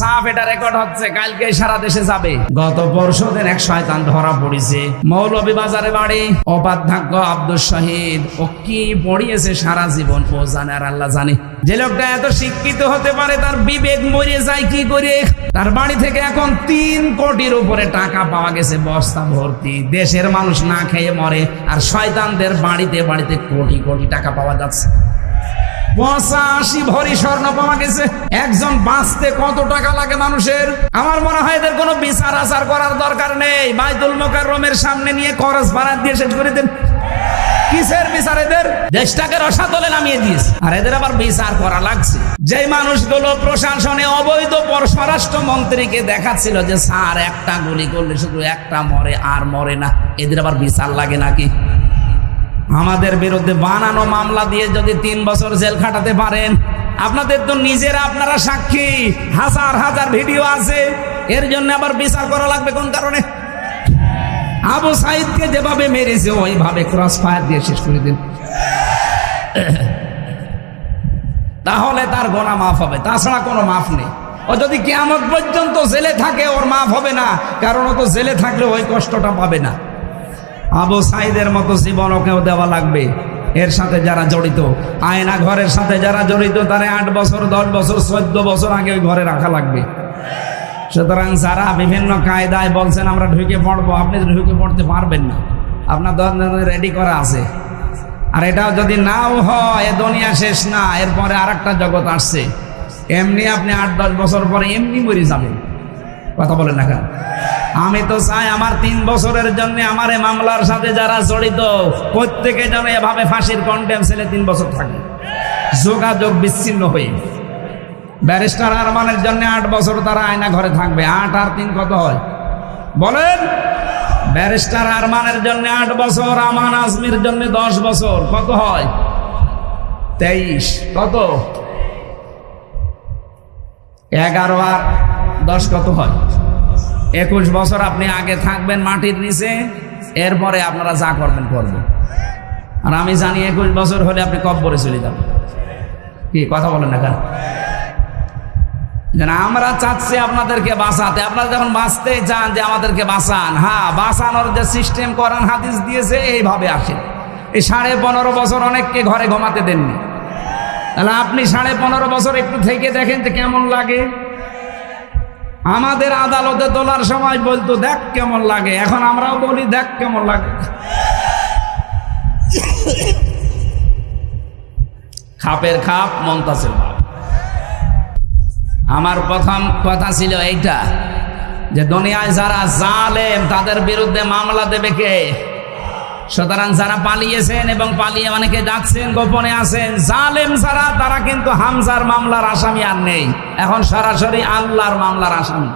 সাফ এটা রেকর্ড হচ্ছে, কালকে সারা দেশে যাবে। গত পরশুদিন এক শয়তান ধরা পড়েছে, মৌলভীবাজারে বাড়ি, উপাধ্যক্ষ আব্দুল শহীদ। ও কি পড়িয়েছে সারা জীবন ও জানে আর আল্লাহ জানে। যে লোকটা এত শিক্ষিত হতে পারে তার বিবেক মরে যায় কি করে। তার বাড়ি থেকে এখন 3 কোটির উপরে টাকা পাওয়া গেছে, বস্তা ভর্তি। দেশের মানুষ না খেয়ে মরে, আর শয়তানদের বাড়িতে বাড়িতে কোটি কোটি টাকা পাওয়া যাচ্ছে। 85 ভরি স্বর্ণ পাওয়া গেছে। একজন বাঁচতে কত টাকা লাগে মানুষের? আমার মনে হয় এদের কোনো বিচার আচার করার দরকার নেই। বাইতুল মোকাররমের সামনে নিয়ে খরচ ভাড়া দিয়ে শেষ করে দেন। কিসের বিচার এদের? দেশটাকে রসাতলে নামিয়ে দিয়েছে, আর এদের আবার বিচার করা লাগছে। যে মানুষগুলো প্রশাসনে অবৈধ স্বরাষ্ট্র মন্ত্রীকে দেখাচ্ছিল যে স্যার একটা গুলি করলে শুধু একটা মরে আর মরে না, এদের আবার বিচার লাগে নাকি? আমাদের বিরুদ্ধে বানানো মামলা দিয়ে যদি 3 বছর জেল খাটাতে পারেন, আপনাদের তো নিজেরা আপনারা সাক্ষী, হাজার হাজার ভিডিও আছে। এর জন্য আবার বিচার করা লাগবে কোন কারণে? আবু সাইদকে যেভাবে মেরেছে ওইভাবে ক্রস ফায়ার দিয়ে শেষ করে দিন, তাহলে তার গোনা মাফ হবে। তাছাড়া কোনো মাফ নেই। ও যদি কিয়ামত পর্যন্ত জেলে থাকে ওর মাফ হবে না, কারণ ও তো জেলে থাকলে ওই কষ্টটা পাবে না। আবু সাইদের মতো জীবন ওকেও দেওয়া লাগবে। এর সাথে যারা জড়িত, আয়না ঘরের সাথে যারা জড়িত, তারা 8 বছর 10 বছর 14 বছর আগে ওই ঘরে রাখা লাগবে। সুতরাং যারা বিভিন্ন কায়দায় বলছেন আমরা ঢুকে পড়বো, আপনি ঢুকে পড়তে পারবেন না। আপনার রেডি করা আছে। আর এটাও যদি নাও হয়, এ দুনিয়া শেষ না, এরপরে আরেকটা জগৎ আসছে। এমনি আপনি 8-10 বছর পরে এমনি মরে যাবেন। কথা বলেন না কেন? আমি তো চাই আমার 3 বছরের জন্য আমার এই মামলার সাথে যারা জড়িত প্রত্যেকে যেন এভাবে ফাঁসির কন্ডেম ছেলে 3 বছর থাকে, যোগাযোগ বিচ্ছিন্ন হয়ে। ব্যারিস্টার আরমানের জন্য 8 বছর তারা আয়না ঘরে থাকবে। 8 আর 3 কত হয় বলেন? ব্যারিস্টার আরমানের জন্য 8 বছর, আমান আজমির জন্য 10 বছর, কত হয়? 23। কত? 11 আর 10 কত হয়? 21 বছর আপনি আগে থাকবেন মাটির নিচে, এরপরে আপনারা যা করবেন করবেন। আর আমি জানি 21 বছর হলে আপনি কব্বরে চলে যাবেন। কি কথা বলেন না কেন? আমরা চাচ্ছি আপনাদেরকে বাঁচাতে। আপনারা যখন বাঁচতে চান যে আমাদেরকে বাঁচান, হ্যাঁ, বাঁচানোর যে সিস্টেম কোরআন হাদিস দিয়েছে এইভাবে আসেন। এই 15.5 বছর অনেককে ঘরে ঘুমাতে দেননি, তাহলে আপনি 15.5 বছর একটু থেকে দেখেন যে কেমন লাগে। আমাদের আদালতে তোলার সময় বলতো দেখ কেমন লাগে, এখন আমরাও বলি দেখ কেমন লাগে। খাপের খাপ মন্তাসের বাপ। আমার প্রথম কথা ছিল এইটা যে দুনিয়ায় যারা জালেম তাদের বিরুদ্ধে মামলা দেবে কে? সুতরাং যারা পালিয়েছেন এবং পালিয়ে অনেকে যাচ্ছেন, গোপনে আছেন, জালেম যারা, তারা কিন্তু হামজার মামলার আসামি আর নেই। এখন সরাসরি আল্লাহর মামলার আসামি।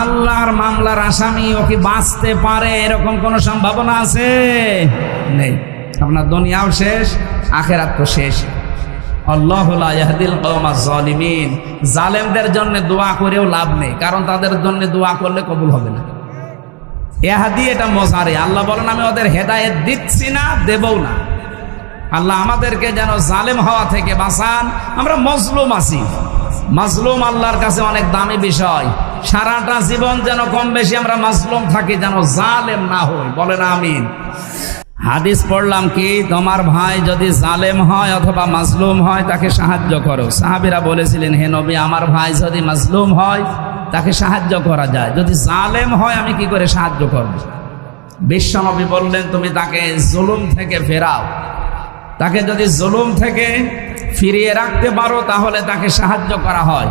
আল্লাহর মামলার আসামি ও কি বাঁচতে পারে এরকম কোন সম্ভাবনা আছে? নেই। আপনার দুনিয়াও শেষ, আখিরাত তো শেষ। আল্লাহু লা ইয়াহদিল কওমাজ জালিমিন। জালেমদের জন্য দোয়া করেও লাভ নেই, কারণ তাদের জন্য দোয়া করলে কবুল হবে না। ইহদি এটা মজারে, আল্লাহ বলেন আমি ওদের হেদায়েত দিচ্ছি না, দেবও না। আল্লাহ আমাদেরকে যেন জালেম হওয়া থেকে বাঁচান। আমরা মজলুম আছি, মাজলুম আল্লাহর কাছে অনেক দামি বিষয়। সারাটা জীবন যেন কম বেশি আমরা মাজলুম থাকি, যেন জালেম না হই। বলেন আমিন। হাদিস পড়লাম কি, তোমার ভাই যদি জালেম হয় অথবা মাজলুম হয় তাকে সাহায্য করো। সাহাবীরা বলেছিলেন হে নবী, আমার ভাই যদি মাজলুম হয় তাকে সাহায্য করা যায়, যদি জালেম হয় আমি কি করে সাহায্য করব? বিশ্বনবী বললেন তুমি তাকে জুলুম থেকে ফেরাও। তাকে যদি জুলুম থেকে ফিরিয়ে রাখতে পারো তাহলে তাকে সাহায্য করা হয়।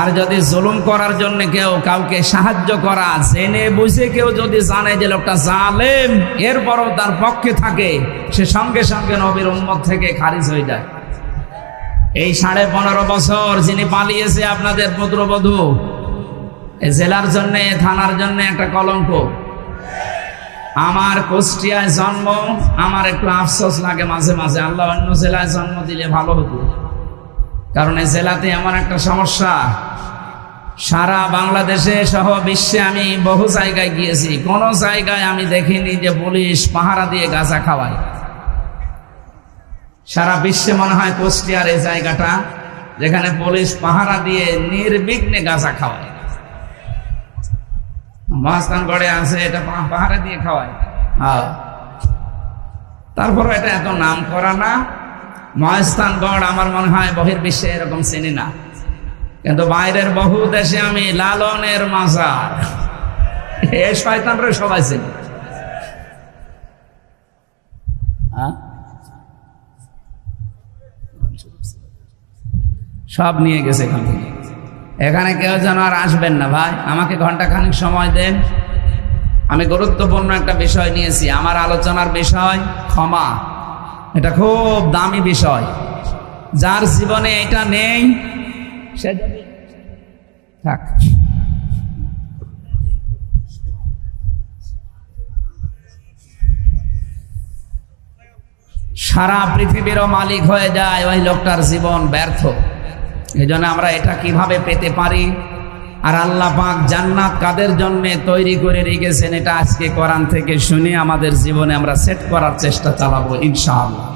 আর যদি জুলুম করার জন্য কাউকে সাহায্য করা, জেনে বুঝে কেউ যদি জানে যে লোকটা জালেম, এরপরও তার পক্ষে থাকে, সে সঙ্গে সঙ্গে নবীর উম্মত থেকে খারিজ হয়ে যায়। এই 15.5 বছর যিনি পালিয়েছে আপনাদের পুত্রবধূ, জেলার জন্য, থানার জন্য একটা কলঙ্ক। আমার কুষ্টিয়ায় জন্ম, আমার একটু আফসোস লাগে মাঝে মাঝে, আল্লাহ অন্য জেলায় জন্ম দিলে ভালো হতো। কারণ এই জেলাতে এমন একটা সমস্যা, সারা বাংলাদেশে সহ বিশ্বে আমি বহু জায়গায় গিয়েছি, কোনো জায়গায় আমি দেখিনি যে পুলিশ পাহারা দিয়ে গাঁজা খাওয়ায়। সারা বিশ্বে মনে হয় কুষ্টিয়ার এই জায়গাটা যেখানে পুলিশ পাহারা দিয়ে নির্বিঘ্নে গাঁজা খাওয়ায়। মহাস্থানগড়ে আছে, এটা পাহারা দিয়ে খাওয়ায়। তারপর এটা এত নাম করা না। মহাস্থানগড় আমার মনে হয় বহির্বিশ্বে এরকম চিনি না, কিন্তু বাইরের বহু দেশে আমি লালনের মাজার, এই শয়তানরা সবাই চিনি। সব নিয়ে গেছে এখান থেকে। এখানে কেউ যেন আর আসবেন না ভাই, আমাকে ঘন্টাখানিক সময় দেন। আমি গুরুত্বপূর্ণ একটা বিষয় নিয়েছি। আমার আলোচনার বিষয় ক্ষমা। এটা খুব দামি বিষয়। যার জীবনে এটা নেই সে থাক। সারা পৃথিবীরও মালিক হয়ে যায়, ওই লোকটার জীবন ব্যর্থ। এই জন্য আমরা এটা কিভাবে পেতে পারি, আর আল্লাহ পাক জান্নাত কাদের জন্য তৈরি করে রেখেছেন, এটা আজকে কোরআন থেকে শুনে আমাদের জীবনে আমরা সেট করার চেষ্টা চালাবো ইনশাআল্লাহ।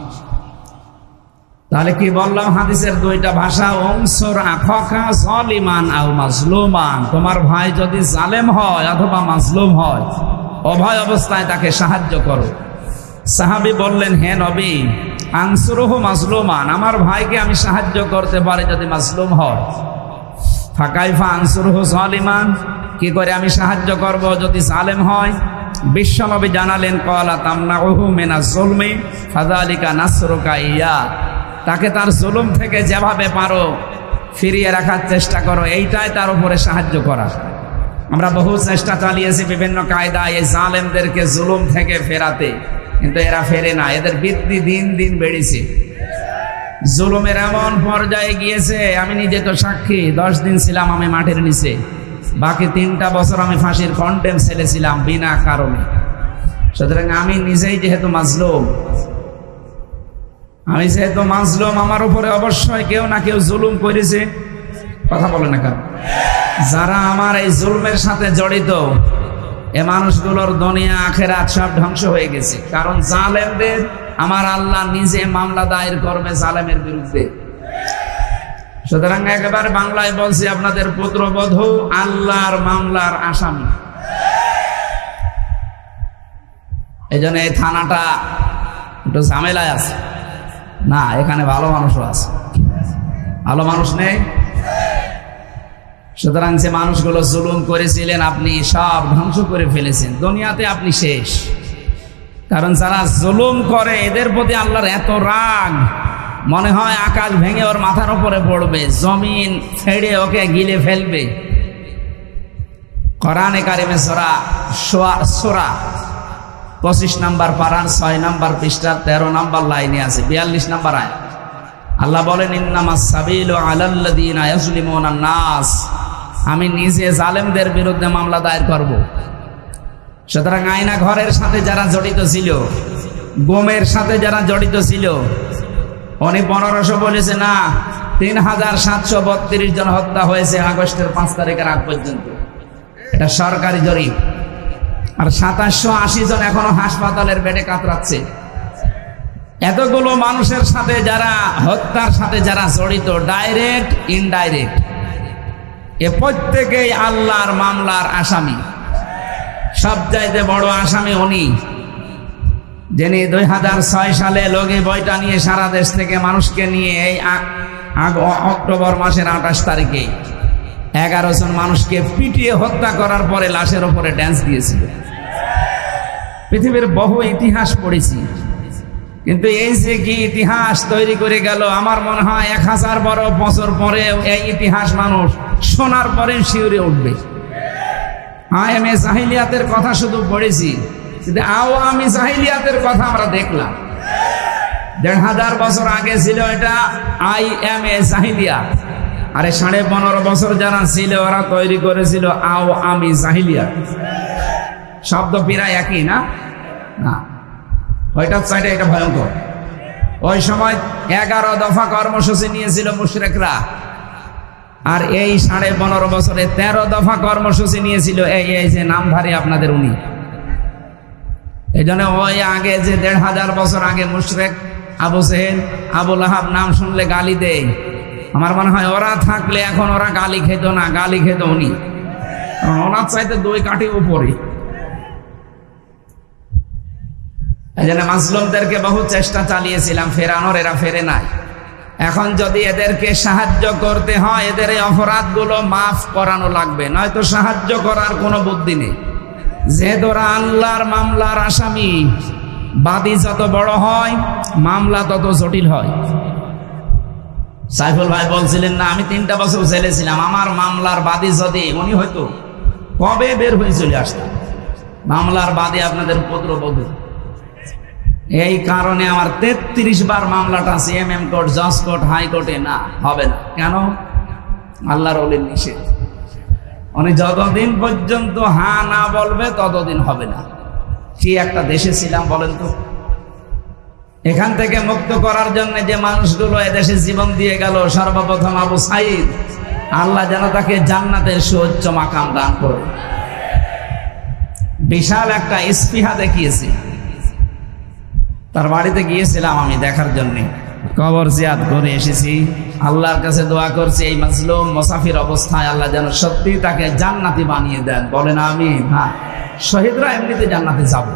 তাহলে কি বললাম, হাদিসের দুইটা ভাষা, অংসর আখাকা যালিমান আও মাজলুমান। তোমার ভাই যদি জালেম হয় অথবা মাজলুম হয়, উভয় অবস্থায় তাকে সাহায্য করো। সাহাবী বললেন, হে নবী, আনসুরুহু মাজলুমান, আমার ভাইকে আমি সাহায্য করতে পারি যদি মাজলুম হয়। ফাকাইফা আনসুরুহু যালিমান, কি করে আমি সাহায্য করব যদি জালেম হয়? বিশ্বনবী জানালেন, ক্বালা তামনাউহু মিনাজ যুলমি ফাযালিকা নাসরুকা ইয়া, তাকে তার জুলুম থেকে যেভাবে পারো ফিরিয়ে রাখার চেষ্টা করো, এইটাই তার উপরে সাহায্য করা। আমরা বহু চেষ্টা চালিয়েছি বিভিন্ন কায়দায় এই জালেমদেরকে জুলুম থেকে ফেরাতে, কিন্তু এরা ফেরে না। এদের বৃদ্ধি দিন দিন বেড়েছে। জুলুমের এমন পর্যায়ে গিয়েছে, আমি নিজে তো সাক্ষী। 10 দিন ছিলাম আমি মাটির নিচে, বাকি 3টা বছর আমি ফাঁসির কন্টেম সেলে ছিলাম বিনা কারণে। সুতরাং আমি নিজেই যেহেতু মাজলুম, আমার উপরে অবশ্যই কেউ না কেউ জুলুম করেছে। কথা বলে না কেন? যারা আমার এই জুলুমের সাথে জড়িত, এ মানুষগুলোর দুনিয়া আখিরাত সব ধ্বংস হয়ে গেছে। কারণ জালেমদের আমার আল্লাহ নিজে মামলা দায়ের করবে জালেমের বিরুদ্ধে। সুতরাং একেবারে বাংলায় বলছি, আপনাদের পুত্রবধূ আল্লাহর মামলার আসামি। এই জন্য এই থানাটা একটু ঝামেলায় আছে। না, এখানে ভালো মানুষও আছে। ভালো মানুষ নেই? সুতরাং যে মানুষগুলো জুলুম করেছিলেন আপনি সব ধ্বংস করে ফেলেছেন। দুনিয়াতে আপনি শেষ। কারণ যারা জুলুম করে এদের প্রতি আল্লাহর এত রাগ, মনে হয় আকাশ ভেঙে ওর মাথার উপরে পড়বে, জমিন ছেড়ে ওকে গিলে ফেলবে। কোরআনে কারিমে সূরা 25 নম্বর পারার 6 নম্বর পৃষ্ঠার 13 নম্বর লাইনে আছে, 42 নম্বর আয়াত। আল্লাহ বলেন, ইন্নামাস সাবিলু আলাল্লাযীনা ইয়াজলিমুনান নাস, আমি নিজে জালেমদের বিরুদ্ধে মামলা দায়ের করব। সুতরাং আয়না ঘরের সাথে যারা জড়িত ছিল, গোমের সাথে যারা জড়িত ছিল, উনি 1500 বলেছে না, 3732 জন হত্যা হয়েছে আগস্টের 5 তারিখের আগ পর্যন্ত। এটা সরকারি জরিপ। আর 2780 জন এখনো হাসপাতালের বেডে কাতরাচ্ছে। এতগুলো মানুষের সাথে যারা হত্যার সাথে যারা জড়িত, ডাইরেক্ট ইনডাইরেক্ট, এ প্রত্যেকেই আল্লাহর মামলার আসামি। সবচাইতে বড় আসামি উনি, যিনি 2006 সালে লগি বইটা নিয়ে সারা দেশ থেকে মানুষকে নিয়ে এই অক্টোবর মাসের 28 তারিখে 11 জন মানুষকে পিটিয়ে হত্যা করার পরে লাশের উপরে ড্যান্স দিয়েছিল। পৃথিবীর বহু ইতিহাস পড়েছি, কিন্তু এই যে কি ইতিহাস তৈরি করে গেল, আমার মনে হয় 1000 বছর পরে এই ইতিহাস মানুষ শোনার পরে শিউরে উঠবে। আয়ামে জাহিলিয়াতের কথা শুধু পড়েছি, কিন্তু আওয়ামী জাহিলিয়াতের কথা আমরা দেখলাম। 1500 বছর আগে ছিল এটা আইএমএ জাহিলিয়াত, আরে 15.5 বছর যারা ছিল ওরা তৈরি করেছিল আওয়ামী জাহিলিয়াত। শব্দ প্রায় একই না? না, ওইটার চাইটা এটা ভয়ঙ্কর। ওই সময় 11 দফা কর্মসূচি নিয়েছিল মুশরিকরা, আর এই 15.5 বছরে 13 দফা কর্মসূচি নিয়েছিল এই যে নামধারী আপনাদের উনি। এই জন্য ওই আগে যে 1500 বছর আগে মুশরিক আবু জেহেল, আবু লাহাব নাম শুনলে গালি দেয়, আমার মনে হয় ওরা থাকলে এখন ওরা গালি খেত না, গালি খেত উনি, ওনার চাইতে 2 কাঠি উপরে। এই জন্য মাজলুমদেরকে বহু চেষ্টা চালিয়েছিলাম ফেরানোর, এরা ফেরে নাই। এখন যদি এদেরকে সাহায্য করতে হয়, এদের এই অপরাধগুলো মাফ করানো লাগবে, নয়তো সাহায্য করার কোনো বুদ্ধি নেই। যেহেতু ওরা আল্লাহর মামলার আসামি, বাদী যত বড় হয় মামলা তত জটিল হয়। সাইফুল ভাই বলছিলেন না, আমি 3টা বছর জেলে ছিলাম, আমার মামলার বাদী যদি উনি হয়তো কবে বের হয়ে চলে আসতেন। মামলার বাদী আপনাদের পুত্রবধূ। এই কারণে আমার 33 বার মামলাটা সিএমএম কোর্ট, জজ কোর্ট, হাইকোর্টে না হবে না। কেন? আল্লাহর ওলির নিষেধ। উনি যতদিন পর্যন্ত হ্যাঁ না বলবে ততদিন হবে না। কি একটা দেশে ছিলাম বলেন তো। এখান থেকে মুক্ত করার জন্য যে মানুষগুলো এদেশে জীবন দিয়ে গেল, সর্বপ্রথম আবু সাইদ, আল্লাহ যেন তাকে জান্নাতের সুউচ্চ মাকাম দান করে। বিশাল একটা ইস্পিহা দেখিয়েছি। তার বাড়িতে গিয়েছিলাম আমি দেখার জন্য, কবর জিয়ারত করে এসেছি। আল্লাহর কাছে দোয়া করছি এই মাজলুম মুসাফির অবস্থায় আল্লাহ যেন সত্যি তাকে জান্নাতি বানিয়ে দেন। বলেন আমিন। হ্যাঁ, শহীদরা এমনিতে জান্নাতে যাবে,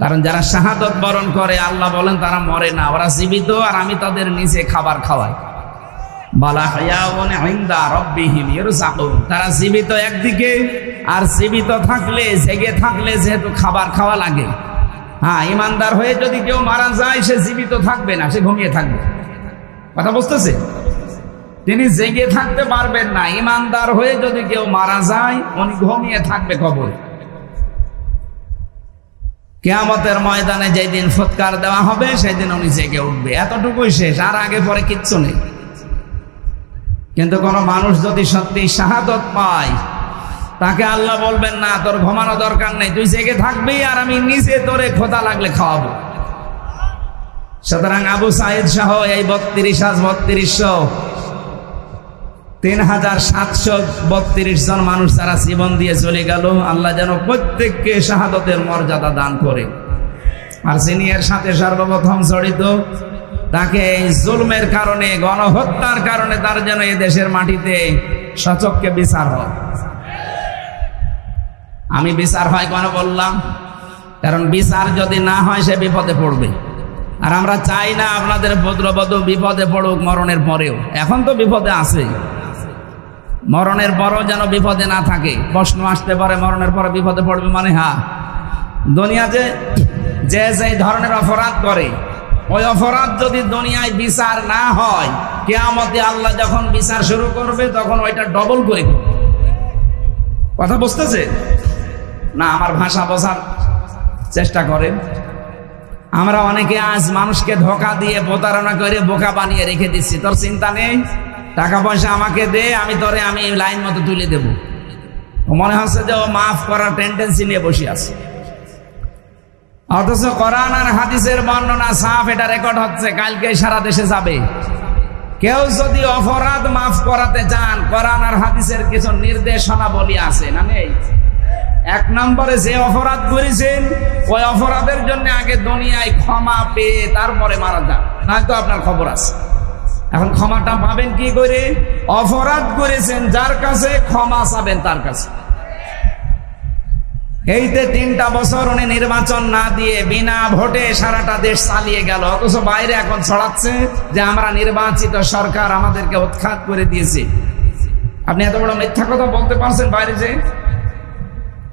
কারণ যারা শাহাদত বরণ করে আল্লাহ বলেন তারা মরে না, ওরা জীবিত, আর আমি তাদের নিচে খাবার খাওয়াই। বালা হায়াউন ইনদা রাব্বিহিম ইরযাকুন। তারা জীবিত একদিকে, আর জীবিত থাকলে, জেগে থাকলে যেহেতু খাবার খাওয়া লাগে। হ্যাঁ, ইমানদার হয়ে যদি কেউ মারা যায় সে জীবিত থাকবে না, সে ঘুমিয়ে থাকবে। কথা বুঝতেছে? তিনি জেগে থাকতে পারবেন না। ইমানদার হয়ে যদি কেউ মারা যায় উনি ঘুমিয়ে থাকবে কবরে। কিয়ামতের ময়দানে যেদিন ফুৎকার দেওয়া হবে সেদিন উনি জেগে উঠবে, এতটুকুই শেষ, আর আগে পরে কিচ্ছু নেই। কিন্তু কোন মানুষ যদি সত্যি শাহাদত পায়, তাকে আল্লাহ বলবেন না তোর ঘুমানো দরকার নেই, তুই জেগে থাকবি আর আমি নিজে তোরে খোদা লাগলে খাওয়াবো। সুতরাং আবু সাইদ সহ এই 3732 জন মানুষ যারা জীবন দিয়ে চলে গেল, আল্লাহ যেন প্রত্যেককে শাহাদতের মর্যাদা দান করে। আর যিনি এর সাথে সর্বপ্রথম জড়িত, তাকে এই জুলমের কারণে, গণহত্যার কারণে তার যেন এই দেশের মাটিতে সচক্ষে বিচার হয়। আমি বিচার হয় কেন বললাম? কারণ বিচার যদি না হয় সে বিপদে পড়বে, আর আমরা চাই না আপনাদের পুত্রবধূ বিপদে পড়ুক মরণের পরেও। এখন তো বিপদে আছে, মরণের পরও যেন বিপদে না থাকে। প্রশ্ন আসতে পারে মরণের পরে বিপদে পড়বে মানে? হ্যাঁ, দুনিয়াতে যে যে ধরনের অপরাধ করে, ওই অপরাধ যদি দুনিয়ায় বিচার না হয়, কিয়ামতে আল্লাহ যখন বিচার শুরু করবে তখন ওইটা ডবল করে। কথা বুঝতেছে না? আমার ভাষা বোঝার চেষ্টা করেন। আমরা অনেকে আজ মানুষকে ধোঁকা দিয়ে প্রতারণা করে বোকা বানিয়ে রেখে দিচ্ছি। তোর চিন্তা নেই, টাকা পয়সা আমাকে দে, আমি তোরে আমি লাইন মতো তুলে দেব। মনে হচ্ছে যে ও মাফ করার টেন্ডেন্সি নিয়ে বসে আছে, অথচ কোরআন আর হাদিসের বর্ণনা সাফ, এটা রেকর্ড হচ্ছে, কালকে সারা দেশে যাবে। কেউ যদি অপরাধ মাফ করাতে চান, কোরআন আর হাদিসের কিছু নির্দেশনা বলি আছে না নেই? 1 নম্বরে যে অপরাধ করেছেন ওই অপরাধের জন্য আগে দুনিয়ায় ক্ষমা পেয়ে তারপরে মারা যান, নয়তো আপনার খবর আছে। এখন ক্ষমাটা পাবেন কি করে? অপরাধ করেছেন যার কাছে, ক্ষমা চাবেন তার কাছে। এইতে 3টা বছর উনি নির্বাচন না দিয়ে বিনা ভোটে সারাটা দেশ চালিয়ে গেল, অথচ বাইরে এখন ছড়াচ্ছে যে আমরা নির্বাচিত সরকার, আমাদেরকে উৎখাত করে দিয়েছে। আপনি এত বড় মিথ্যা কথা বলতে পারছেন বাইরে যে?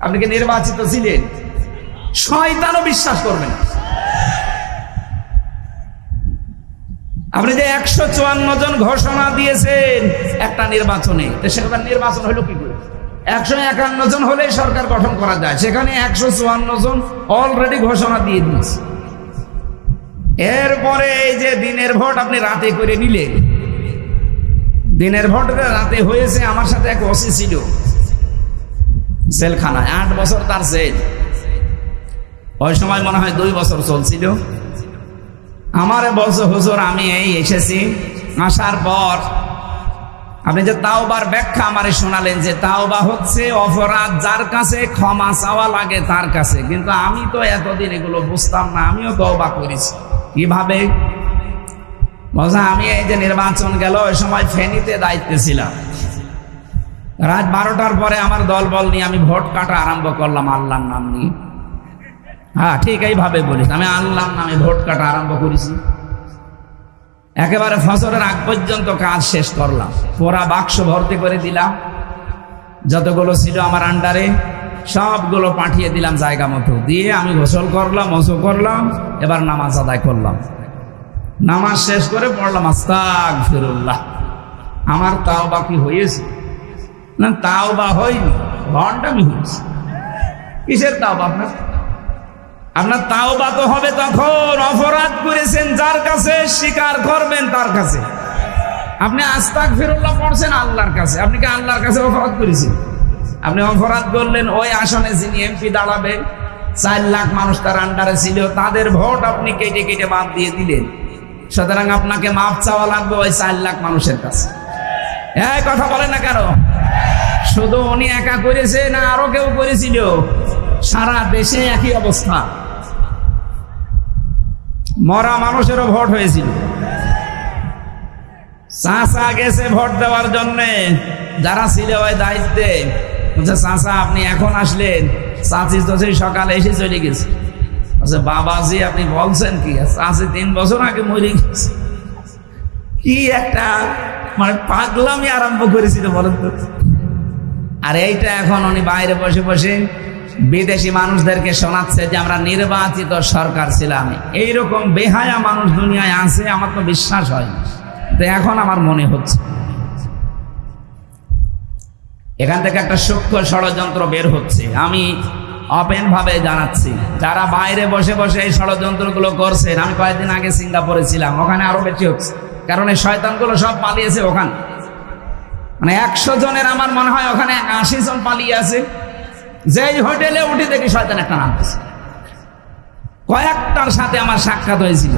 আপনি কি নির্বাচিত ছিলেন? শয়তানও বিশ্বাস করবে না। আপনি যে 154 জন ঘোষণা দিয়েছেন একটা নির্বাচনে, সেখানে নির্বাচন হলো কি করে? 151 জন হলে সরকার গঠন করা যায়, সেখানে 154 জন অলরেডি ঘোষণা দিয়ে দিয়েছে। এরপরে এই যে দিনের ভোট আপনি রাতে করে নিলেন, দিনের ভোট রাতে হয়েছে। আমার সাথে এক ওসি ছিল জেলখানায়, 8 বছর তার জেল। ওই সময় মনে হয় 2 বছর চলছিল। আমারে বলছে হুজুর আমি এই এসেছি, আসার পর আপনি যে তাওবার ব্যাখ্যা আমারে শোনালেন যে তাওবা হচ্ছে অপরাধ যার কাছে ক্ষমা চাওয়া লাগে তার কাছে, কিন্তু আমি তো এতদিন এগুলো বুঝতাম না, আমিও তাওবা করেছি। কিভাবে? বলছে আমি এই যে নির্বাচন গেল ওই সময় ফেনীতে দায়িত্বে ছিলাম, রাত 12টার পরে আমার দল বল নিয়ে আমি ভোট কাটা আরম্ভ করলাম আল্লাহর নাম নিয়ে। হ্যাঁ ঠিক এইভাবে বলিস, আমি আল্লাহর নামে ভোট কাটা আরম্ভ করেছি। একেবারে ফজরের আগ পর্যন্ত কাজ শেষ করলাম, পুরা বাক্স ভর্তি করে দিলাম, যতগুলো ছিল আমার আন্ডারে সবগুলো পাঠিয়ে দিলাম জায়গা মতো, দিয়ে আমি গোসল করলাম, ওযু করলাম, এবার নামাজ আদায় করলাম। নামাজ শেষ করে পড়লাম আস্তাগফিরুল্লাহ। আমার তাওবা কি হয়েছে? না তাওবা হয়নি, ভণ্ডামি হয়েছে। কিসের তাওবা আপনার? আপনার তাওবা তো হবে তখন অপরাধ করেছেন যার কাছে, স্বীকার করবেন তার কাছে। আপনি আস্তাগফিরুল্লাহ পড়ছেন আল্লাহর কাছে, আপনি কি আল্লাহর কাছে অপরাধ করেছেন? আপনি অপরাধ করলেন ওই আসনে যিনি এমপি দাঁড়াবে, 4 লাখ মানুষ তার আন্ডারে ছিল, তাদের ভোট আপনি কেটে কেটে বাদ দিয়ে দিলেন। সুতরাং আপনাকে মাপ চাওয়া লাগবে ওই 4 লাখ মানুষের কাছে। এই কথা বলেন না কেন? শুধু উনি একা করেছে না আরো কেউ করেছিল? সারা দেশে একই অবস্থা, মরা মানুষেরও ভোট হয়েছিল। চাচা গেছে ভোট দেওয়ার জন্য, যারা ছিল ওই দায়িত্বে, বলছে চাচা আপনি এখন আসলেন, চাচি তো সেই সকালে এসে চলে গেছে। আচ্ছা বাবাজি আপনি বলছেন কি? চাচি 3 বছর আগে মরে গেছে। কি একটা মানে পাগলামি আরম্ভ করেছিল বলেন তো। আর এইটা এখন উনি বাইরে বসে বসে বিদেশি মানুষদেরকে শোনাচ্ছে যে আমরা নির্বাচিত সরকার ছিলাম। এইরকম বেহায়া মানুষ দুনিয়ায় আছে আমার তো বিশ্বাস হয়, তো এখন আমার মনে হচ্ছে এখান থেকে একটা সূক্ষ্ম ষড়যন্ত্র বের হচ্ছে। আমি ওপেন ভাবে জানাচ্ছি, যারা বাইরে বসে বসে এই ষড়যন্ত্রগুলো করছেন, আমি কয়েকদিন আগে সিঙ্গাপুরে ছিলাম, ওখানে আরো বেশি হচ্ছে, কারণ এই শয়তানগুলো সব পালিয়েছে ওখানে। মানে 100 জনের আমার মনে হয় ওখানে 80 জন পালিয়ে আছে। যেই হোটেলে উঠে দেখি শয়তান একটা নামতেছে। কয়েকটার সাথে আমার সাক্ষাৎ হয়েছিল।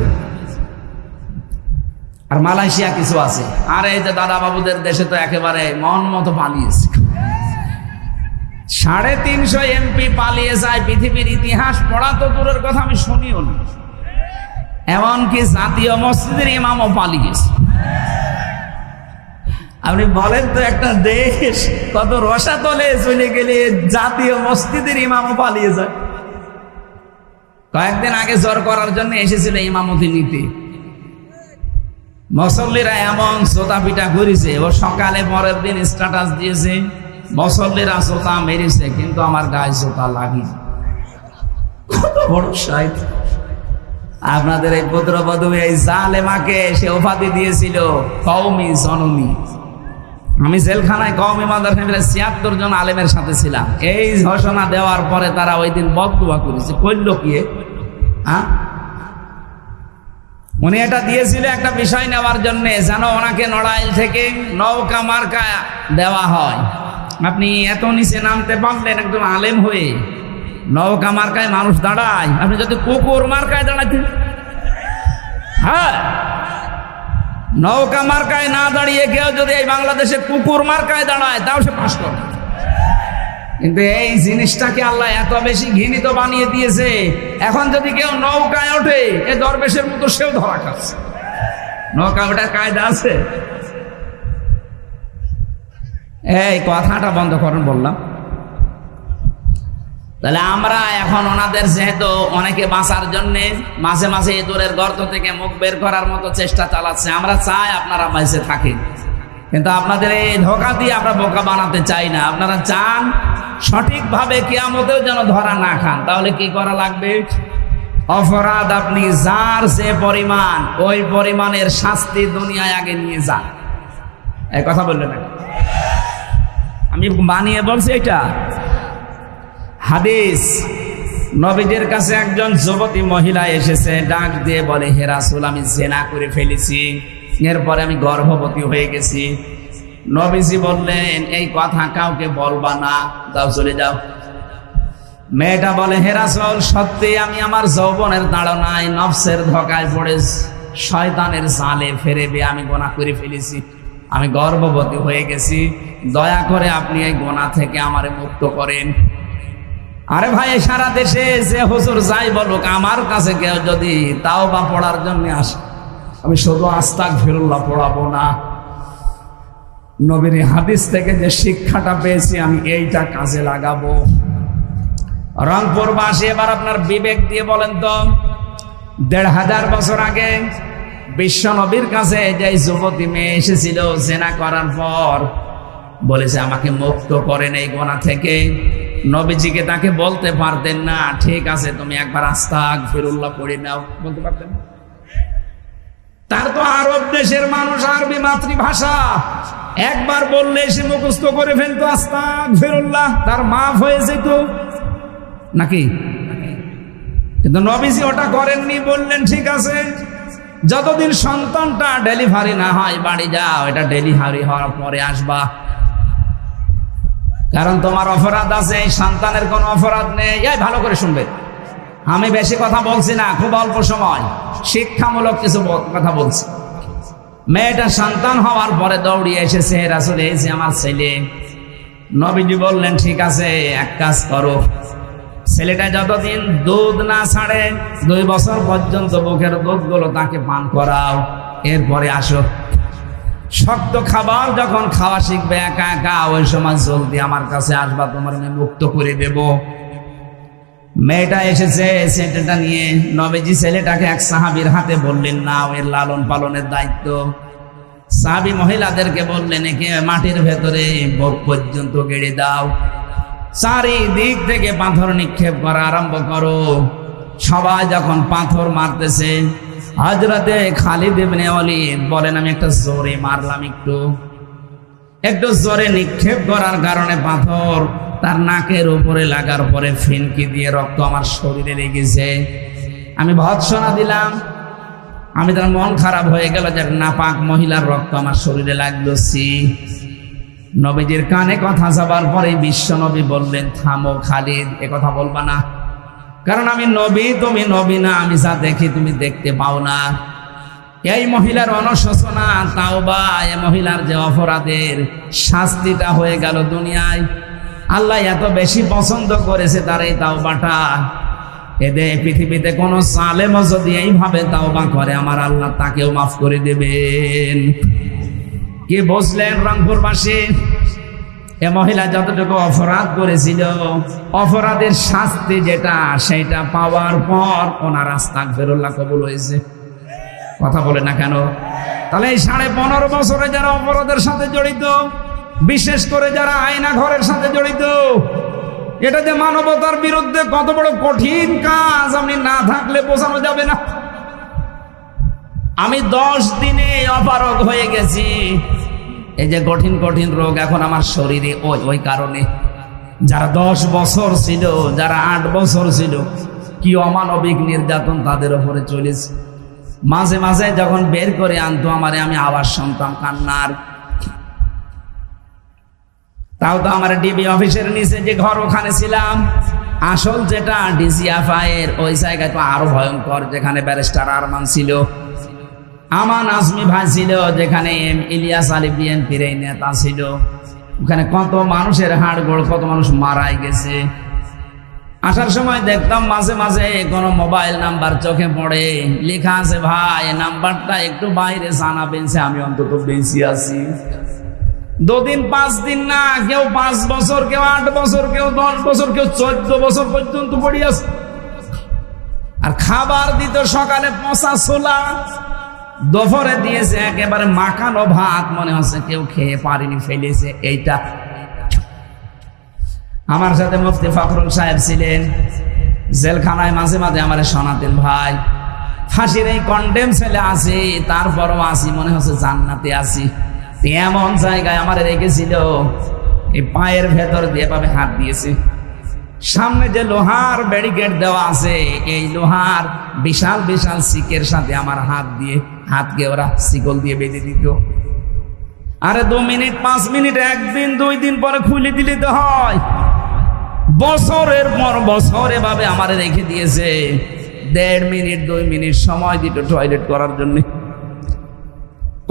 আর মালয়েশিয়া কিছু আছে, আর এই যে দাদা বাবুদের দেশে তো একেবারে মন মতো পালিয়েছে। 350 এমপি পালিয়ে যায়, পৃথিবীর ইতিহাস পড়া তো দূরের কথা আমি শুনিও না। এমনকি জাতীয় মসজিদের ইমামও পালিয়েছে। আপনি বলেন তো একটা দেশ কত রসাতলে চলে গেলে জাতীয় মসজিদের ইমামও পালিয়ে যায়। কয়েকদিন আগে জ্বর করার জন্য এসেছিল ইমামতি নিতে, মুসল্লিরা এমন জোতা পিটা করেছে, ও সকালে পরের দিন স্ট্যাটাস দিয়েছে মুসল্লিরা জোতা মেরেছে কিন্তু আমার গায়ে জোতা লাগেনি। কত বড় শয়তান! আপনাদের এই পুত্রবধূ এই জালেমাকে সে উপাধি দিয়েছিল কওমি জননী। আমি জেলখানায় কওমি মাদ্রাসা 76 জন আলেমের সাথে ছিলাম। এই ঘোষণা দেওয়ার পরে তারা ওই দিন বদদুয়া করেছে। করল কি? উনি এটা দিয়েছিল একটা বিষয় নেওয়ার জন্য, যেন ওনাকে নড়াইল থেকে নৌকা মার্কা দেওয়া হয়। আপনি এত নিচে নামতে পারলেন একজন আলেম হয়ে, নৌকা মার্কায় মানুষ দাঁড়ায়, আপনি যদি কুকুর মার্কায় দাঁড়াতেন, হ্যাঁ নৌকা মার্কায় না দাঁড়িয়ে কেউ যদি এই বাংলাদেশে কুকুর মার্কায় দাঁড়ায় তাও সে পাস করে। কিন্তু এই জিনিসটাকে আল্লাহ এত বেশি ঘৃণিত বানিয়ে দিয়েছে, এখন যদি কেউ নৌকায় ওঠে এ দরবেশের মতো সেও ধরা খাচ্ছে। নৌকা ওঠার কায়দা আছে? এই কথাটা বন্ধ করেন বললাম। তাহলে আমরা এখন ওনাদের যেহেতু অনেকে বাঁচার জন্য মাঝে মাঝে ইঁদুরের গর্ত থেকে মুখ বের করার মতো চেষ্টা চালাচ্ছে, আমরা চাই আপনারা বেঁচে থাকেন, কিন্তু আপনাদের এই ধোঁকা দিয়ে আমরা বোকা বানাতে চাই না। আপনারা চান সঠিকভাবে কিয়ামতেও যেন ধরা না খান। তাহলে কি করা লাগবে? অপরাধ আপনি যার যে পরিমাণ, ওই পরিমাণের শাস্তি দুনিয়ায় আগে নিয়ে যান। এই কথা বললেন না, আমি বানিয়ে বলছি এটা হাদিস। নবীদের কাছে একজন যুবতী মহিলা এসেছে, ডাক দিয়ে বলে, হে রাসূল আমি জিনা করে ফেলেছি, এরপরে আমি গর্ভবতী হয়ে গেছি। নবীজি বললেন এই কথা কাউকে বলবা না, যাও চলে যাও। মেয়েটা বলে, হে রাসূল সত্যি আমি আমার যৌবনের তাড়নায় নফসের ধোঁকায় পড়ে শয়তানের জালে ফেরে আমি গুনাহ করে ফেলেছি, আমি গর্ভবতী হয়ে গেছি, দয়া করে আপনি এই গুনাহ থেকে আমারে মুক্ত করেন। আরে ভাই সারা দেশে যে হুজুর যাই বলুক, আমার কাছে কেউ যদি তাওবা পড়ার জন্য আসে, আমি শুধু আস্তাগফিরুল্লাহ পড়াবো না, নবীর হাদিস থেকে যে শিক্ষাটা পেয়েছি আমি এইটা কাজে লাগাবো। রংপুরবাসী এবার আপনার বিবেক দিয়ে বলেন তো, ১৫০০ বছর আগে বিশ্ব নবীর কাছে যে যুবতী মেয়ে এসেছিল জেনা করার পর, বলেছে আমাকে মুক্ত করেন এই গুনাহ থেকে, নবীজিকে তাকে বলতে পারতেন না ঠিক আছে তুমি একবার আস্তাগফিরুল্লাহ পড়ে নাও, বলতে পারতেন? তার তো আরব দেশের মানুষ, আরবি মাতৃভাষা, একবার বললে সে মুখস্থ করে ফেলতো আস্তাগফিরুল্লাহ, তার মাফ হয়ে যেত নাকি? কিন্তু নবীজি ওটা করেননি, বললেন ঠিক আছে যতদিন সন্তানটা ডেলিভারি না হয় বাড়ি যাও, এটা ডেলিভারি হওয়ার পরে আসবা, কারণ তোমার অপরাধ আছে, এই সন্তানের কোনো অপরাধ নেই। এই ভালো করে শুনবে, আমি বেশি কথা বলছি না, খুব অল্প সময় শিক্ষামূলক কিছু কথা বলছি। মেয়েটা সন্তান হওয়ার পরে দৌড়িয়ে এসেছে, রাসূল এই যে আমার ছেলে। নবীজি বললেন ঠিক আছে এক কাজ করো, ছেলেটা যতদিন দুধ না ছাড়ে 2 বছর পর্যন্ত বুকের দুধগুলো তাকে পান করাও, এরপরে আসো। শক্ত খাবার যখন খাওয়া শিখবে একা একা, ওই সময় জলদি আমার কাছে আসবা, তোমার আমি মুক্ত করে দেব। মেয়েটা এসেছে ছেলেটা নিয়ে, নবীজি ছেলেটাকে এক সাহাবীর হাতে বললেন নাও, এর লালন পালনের দায়িত্ব। সাহাবী মহিলাদেরকে বললেন একে মাটির ভেতরে বুক পর্যন্ত গেড়ে দাও, চারিদিক থেকে পাথর নিক্ষেপ করা আরম্ভ করো। সবাই যখন পাথর মারতেছে, হযরতে খালিদ ইবনে ওয়ালিদ বলেন আমি একটা জোরে মারলাম, একটু জোরে নিক্ষেপ করার কারণে পাথর তার নাকের উপরে লাগার পরে ফিনকি দিয়ে রক্ত আমার শরীরে লেগেছে। আমি ভৎসনা দিলাম, আমি তার মন খারাপ হয়ে গেল যে নাপাক মহিলার রক্ত আমার শরীরে লাগলো। নবীজির কানে কথা যাবার পরে বিশ্ব নবী বললেন থামো খালিদ, এ কথা বলবা না, কারণ আমি নবী তুমি নবী না, আমি যা দেখি তুমি দেখতে পাও না। এই মহিলার অনুশোচনা তাওবা, এই মহিলার যে অপরাধের শাস্তিটা হয়ে গেল দুনিয়ায়, আল্লাহ এত বেশি পছন্দ করেছে তার এই তাওবাটা। এদের পৃথিবীতে কোন জালেমও যদি এইভাবে তাওবা করে আমার আল্লাহ তাকেও মাফ করে দেবেন। কি বুঝলেন রংপুরবাসী? এ মহিলা যতটুকু অপরাধ করেছিল, অপরাধের শাস্তি যেটা সেটা পাওয়ার পর ওনার আস্তাগফিরুল্লাহ কবুল হয়েছে। কথা বলে না কেন? তাহলে এই 15.5 বছরে যারা অপরাধের সাথে জড়িত, বিশেষ করে যারা আয়না ঘরের সাথে জড়িত, এটা যে মানবতার বিরুদ্ধে কত বড় কঠিন কাজ আপনি না থাকলে বোঝানো যাবে না। আমি 10 দিনে অপারগ হয়ে গেছি, এই যে কঠিন কঠিন রোগ এখন আমার শরীরে, ওই কারণে যারা 10 বছর ছিল, যারা 8 বছর ছিল, কি অমানবিক নির্যাতন তাদের উপরে চলেছে। মাঝে মাঝে যখন বের করে আনতো আমারে, আমি আওয়াজ শুনতাম কান্নার। তাও তো আমার ডিবি অফিসের নিচে যে ঘর, ওখানে ছিলাম। আসল যেটা ডিজিএফআইয়ের ওই জায়গায় তো আরো ভয়ঙ্কর, যেখানে ব্যারিস্টার আরমান ছিল, আমান আজমি ভাই ছিল, যেখানে ইলিয়াস আলী বিএনপির এই নেতা ছিল, ওখানে কত মানুষের হাড় গোড়, কত মানুষ মারাই গেছে। আসার সময় দেখতাম মাঝে মাঝে কোনো মোবাইল নাম্বার চোখে পড়ে, লেখা আছে ভাই নাম্বারটা একটু বাইরে জানাবেন, আমি অন্তত বেঁচে আছি। 2 দিন 5 দিন না, কেউ 5 বছর, কেউ 8 বছর, কেউ 10 বছর, কেউ 14 বছর পর্যন্ত পড়ে আছে। আর খাবার দিত সকালে পচা ছোলা, দুপুরে দিয়েছে একেবারে মাখানো ভাত, মনে হচ্ছে কেউ খেয়ে পারেনি, ফেলেছে। এইটা আমার সাথে মুফতি ফখরুল সাহেব ছিলেন জেলখানায়, মাঝে মাঝে আমার শোনাতেন ভাই ফাঁসির এই কন্ডেম ছেলে আছি, তারপরও আসি মনে হচ্ছে জান্নাতে আছি। এমন জায়গায় আমার রেখেছিল, এই পায়ের ভেতর দিয়ে ভাবে হাত দিয়েছে। সামনে যে লোহার ব্যারিকেড দেওয়া আছে, এই লোহার বিশাল বিশাল শিকের সাথে আমার হাতকে ওরা শিকল দিয়ে বেঁধে দিত। আরে 2 মিনিট 5 মিনিট, 1 দিন 2 দিন পরে খুলে দিলে তো হয়। বছরের পর বছর এভাবে আমার রেখে দিয়েছে। 1.5 মিনিট 2 মিনিট সময় দিত টয়লেট করার জন্য।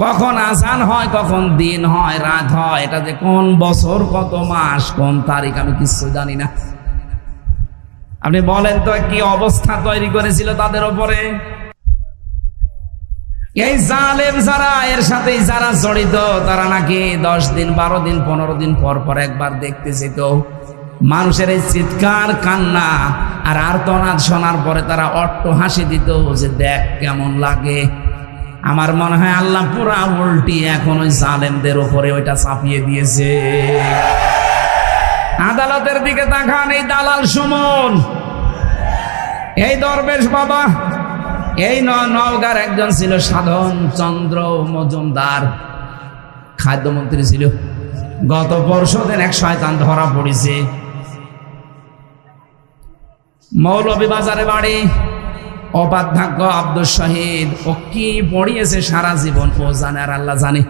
কখন আজান হয়, কখন দিন হয়, রাত হয়, এটা যে কোন বছর, কত মাস, কোন তারিখ আমি কিছু জানি না। আপনি বলেন তো কি অবস্থা তৈরি করেছিল তাদের উপরে। এই জালেম যারা, এর সাথে যারা জড়িত, তারা নাকি 10 দিন 12 দিন 15 দিন পর পর একবার দেখতে যেত। মানুষের এই চিৎকার কান্না আর আর্তনাদ শোনার পরে তারা অট্ট হাসি দিত যে দেখ কেমন লাগে। আমার মনে হয় আল্লাহ পুরা উল্টি এখন ওই জালেমদের উপরে ওইটা চাপিয়ে দিয়েছে। আদালতের দিকে তাকান, এই দালাল সুমন, এই দরবেশ বাবা, এই নওগাঁর একজন ছিল সাধন চন্দ্র মজুমদার, খাদ্যমন্ত্রী ছিল। গত পরশুদিন এক শয়তান ধরা পড়েছে। মৌলভীবাজারে বাড়ি, অবাধ্যক্ষ আব্দুল শহীদ। ও কি পড়িয়েছে সারা জীবন ও জানে আর আল্লাহ জানে।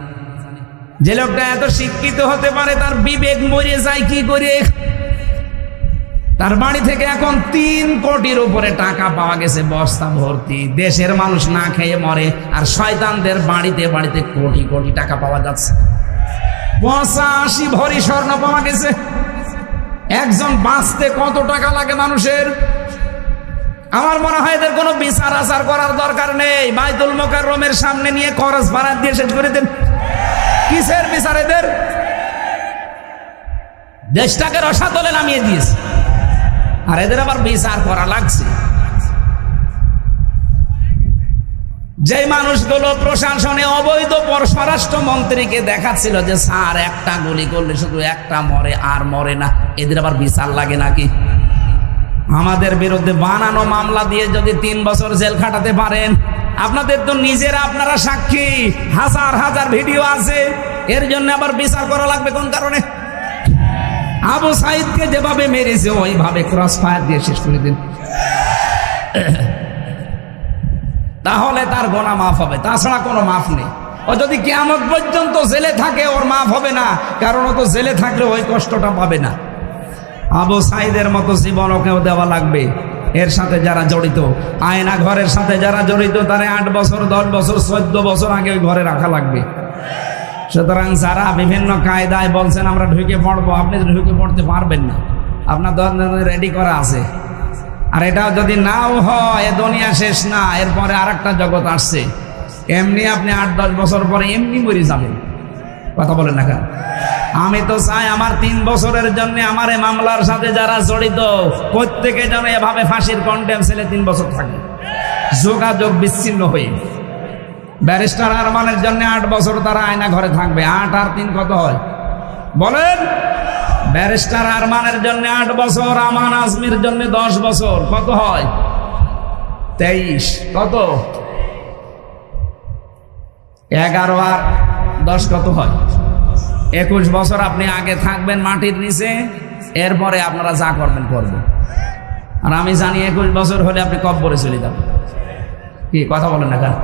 যে লোকটা এত শিক্ষিত হতে পারে তার বিবেক মরে যায় কি করে। তার বাড়ি থেকে এখন 3 কোটির উপরে টাকা পাওয়া গেছে, বস্তা ভর্তি। দেশের মানুষ না খেয়ে মরে, আর শয়তানদের বাড়িতে বাড়িতে কোটি কোটি টাকা পাওয়া যাচ্ছে। 85 ভরি স্বর্ণ পাওয়া গেছে। একজন বাঁচতে কত টাকা লাগে মানুষের? আমার মনে হয় এদের কোনো বিচার আচার করার দরকার নেই। বাইতুল মোকাররমের সামনে নিয়ে খরচ ভাড়া দিয়ে শেষ করে দেন। কিসের বিচার এদের? দেশটাকে রসাতলে নামিয়ে দিয়েছে, আর এদের আবার বিচার করা লাগছে। যে মানুষগুলো প্রশাসনে অবৈধ স্বরাষ্ট্রমন্ত্রীকে দেখাচ্ছিল যে স্যার একটা গুলি করলে শুধু একটা মরে আর মরে না, এদের আবার বিচার লাগে নাকি? আমাদের বিরুদ্ধে বানানো মামলা দিয়ে যদি 3 বছর জেল খাটাতে পারেন, আপনাদের তো নিজেরা আপনারা সাক্ষী, হাজার হাজার ভিডিও আছে। এর জন্য আবার বিচার করা লাগবে কোন কারণে? আবু সাইদকে যেভাবে মেরেছে ওইভাবে ক্রস ফায়ার দিয়ে শেষ করে দিন, তাহলে তার গোনা মাফ হবে। তাছাড়া কোনো মাফ নেই। ও যদি কিয়ামত পর্যন্ত জেলে থাকে ওর মাফ হবে না, কারণ ও তো জেলে থাকলে ওই কষ্টটা পাবে না। আবু সাইদের মতো জীবন ওকেও দেওয়া লাগবে। এর সাথে যারা জড়িত, আয়না ঘরের সাথে যারা জড়িত, তারা 8 বছর 10 বছর 14 বছর আগে ওই ঘরে রাখা লাগবে। সুতরাং যারা বিভিন্ন কায়দায় বলছেন আমরা ঢুকে পড়বো, আপনি ঢুকে পড়তে পারবেন না। আপনার রেডি করা আছে। আর এটাও যদি নাও হয়, এ দুনিয়া শেষ না, এরপরে আরেকটা জগৎ আসছে। এমনি আপনি 8-10 বছর পরে এমনি মরে যাবেন। কথা বলেন না কেন? আমি তো চাই আমার 3 বছরের জন্য আমার এই মামলার সাথে যারা জড়িত প্রত্যেকে যেন এভাবে ফাঁসির কন্ডেম ছেলে 3 বছর থাকে, যোগাযোগ বিচ্ছিন্ন হয়ে। ব্যারিস্টার আরমানের জন্য 8 বছর তারা আয়না ঘরে থাকবে। 8 আর 3 কত হয় বলেন? ব্যারিস্টার আরমানের জন্য 8 বছর, আমান আজমির জন্য 10 বছর, কত হয়? 23। কত? 11 আর 10 কত হয়? 21 বছর আপনি আগে থাকবেন মাটির নিচে, এরপরে আপনারা যা করবেন করবেন। আর আমি জানি 21 বছর হলে আপনি কব্বরে চলে যাবেন। কি কথা বলেন না কেন?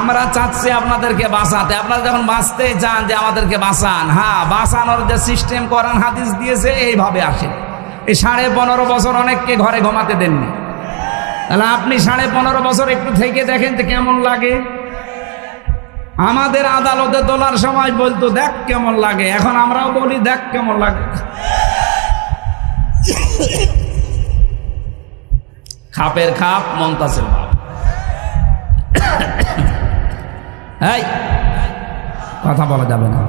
আমরা চাচ্ছি আপনাদেরকে বাঁচাতে। আপনারা যখন বাঁচতে চান যে আমাদেরকে বাঁচান, হ্যাঁ, বাঁচানোর যে সিস্টেম কোরআন হাদিস দিয়েছে এইভাবে আসে। এই 15.5 বছর অনেককে ঘরে ঘুমাতে দেননি, তাহলে আপনি 15.5 বছর একটু থেকে দেখেন তো কেমন লাগে। আমাদের আদালতে তোলার সময় বলতো দেখ কেমন লাগে, এখন আমরাও বলি দেখ কেমন লাগে। খাপের খাপ মমতাজের বাপ। এই কথা বলা যাবে না।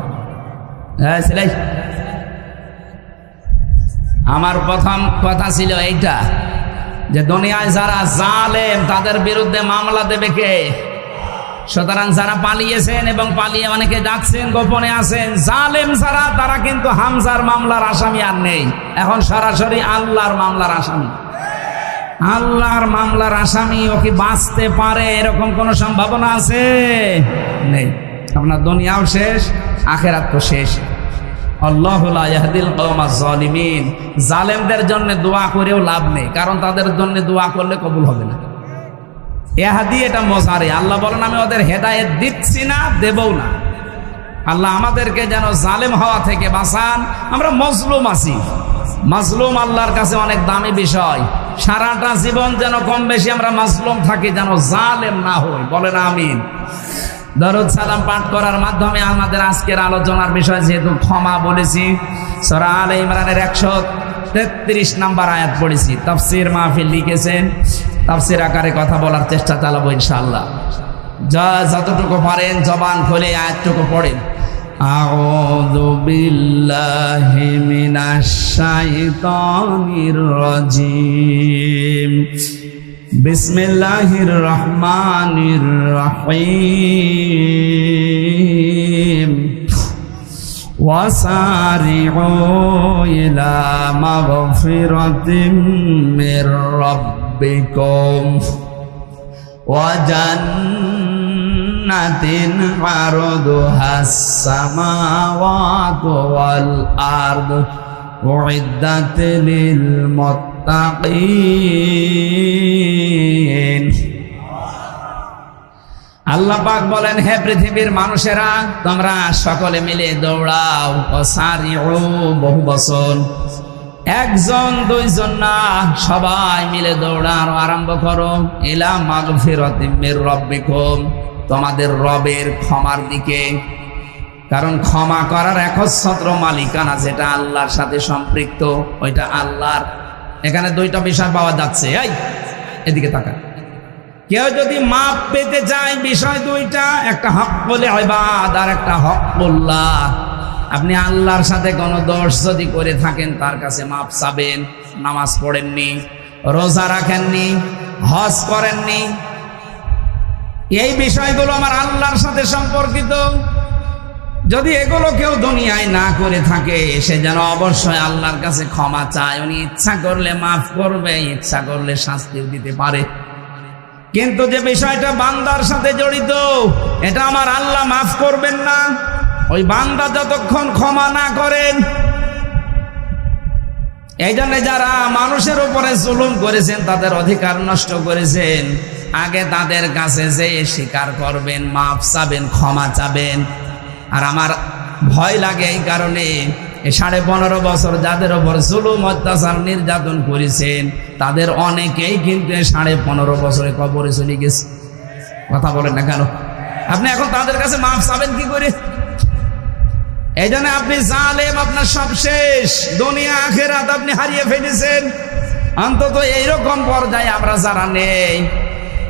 আমার প্রথম কথা ছিল এইটা যে দুনিয়ায় যারা জালেম তাদের বিরুদ্ধে মামলা দেবে কে? সুতরাং যারা পালিয়েছেন এবং পালিয়ে অনেকে যাচ্ছেন, গোপনে আছেন, জালেম যারা, তারা কিন্তু হামজার মামলার আসামি আর নেই। এখন সরাসরি আল্লাহর মামলার আসামি। আল্লাহর মামলার আসামি ও কি বাঁচতে পারে এরকম কোন সম্ভাবনা আছে? নেই। আপনার দুনিয়াও শেষ, আখিরাত তো শেষ। আল্লাহু লা ইয়াহদিল কওমাজ জালিমিন। জালেমদের জন্য দোয়া করেও লাভ নেই, কারণ তাদের জন্য দোয়া করলে কবুল হবে না। ইহদি এটা মজারে, আল্লাহ বলেন আমি ওদের হেদায়েত দিচ্ছি না, দেবও না। আল্লাহ আমাদেরকে যেন জালেম হওয়া থেকে বাঁচান। আমরা মজলুম আছি, মাজলুম আল্লাহর কাছে অনেক দামি বিষয়। সারাটা জীবন যেন কম বেশি আমরা মাজলুম থাকি, যেন জালেম না হই। বলেন আমিন। দরুদ সালাম পাঠ করার মাধ্যমে আমাদের আজকের আলোচনার বিষয় যেহেতু ক্ষমা বলেছি, সূরা আলে ইমরানের 133 নম্বর আয়াত পড়েছি। তাফসীর মাহফিল লিখেছেন তাফসীর আকারে কথা বলার চেষ্টা চালাবো ইনশাআল্লাহ। যতটুকু পারেন জবান খুলে আয়াতটুকু পড়েন। আউযু বিল্লাহি মিনাশ শাইতানির রাজিম। বিসমিল্লাহির রহমানির রহিম। ওয়াসারিউ ইলা মাগফিরাতিম মির রাব্বিকুম ওয়া জান্নাতিন আরদুহাস সামাওয়াতু ওয়াল আরদু উইদ্দাত লিল মুত্তাকিন। আল্লাহ পাক বলেন, হে পৃথিবীর মানুষেরা, তোমরা সকলে মিলে দৌড়াও। ওয়াসারিউ বহু বচন, একজন দুইজন না, সবাই মিলে দৌড়ানো আরম্ভ করো। ইলা মাগফিরাতিম মির রাব্বিকুম, তোমাদের রবের ক্ষমার দিকে। কারণ ক্ষমা করার একচ্ছত্র মালিকানা যেটা আল্লাহর সাথে সম্পৃক্ত, ওইটা আল্লাহর। এখানে দুইটা বিষয় পাওয়া যাচ্ছে। এই এদিকে তাকা। কেউ যদি মাপ পেতে চায়, বিষয় দুইটা, একটা হক্কুল ইবাদ আর একটা হক্কুল্লাহ। আপনি আল্লাহর সাথে কোনো দোষ যদি করে থাকেন, তার কাছে মাপ চাবেন। নামাজ পড়েননি, রোজা রাখেননি, হজ করেননি, এই বিষয়গুলো আমার আল্লাহর সাথে সম্পর্কিত। যদি এগুলো কেউ দুনিয়ায় না করে থাকে, সে যেন অবশ্যই আল্লাহর কাছে ক্ষমা চায়। উনি ইচ্ছা করলে মাফ করবে, ইচ্ছা করলে শাস্তিও দিতে পারে। কিন্তু যে বিষয়টা বান্দার সাথে জড়িত, এটা আমার আল্লাহ মাফ করবেন না ওই বান্দা যতক্ষণ ক্ষমা না করেন। এই জন্য যারা মানুষের উপরে জুলুম করেছেন, তাদের অধিকার নষ্ট করেছেন, আগে তাদের কাছে যে স্বীকার করবেন, মাফ চাবেন, ক্ষমা চাবেন। আর আমার ভয় লাগে এই কারণে, 15.5 বছর যাদের উপর জুলুম অত্যাচার নির্যাতন করেছেন, তাদের অনেকেই কিন্তু 15.5 বছরে কবরে চলে গেছে। কথা বলেন না কেন? আপনি এখন তাদের কাছে মাফ চাবেন কি করে? এই জন্য আপনি জালেম, আপনার সব শেষ। দুনিয়া আখিরাত আপনি হারিয়ে ফেলেছেন। অন্তত এইরকম পর্যায়ে আমরা যারা নেই,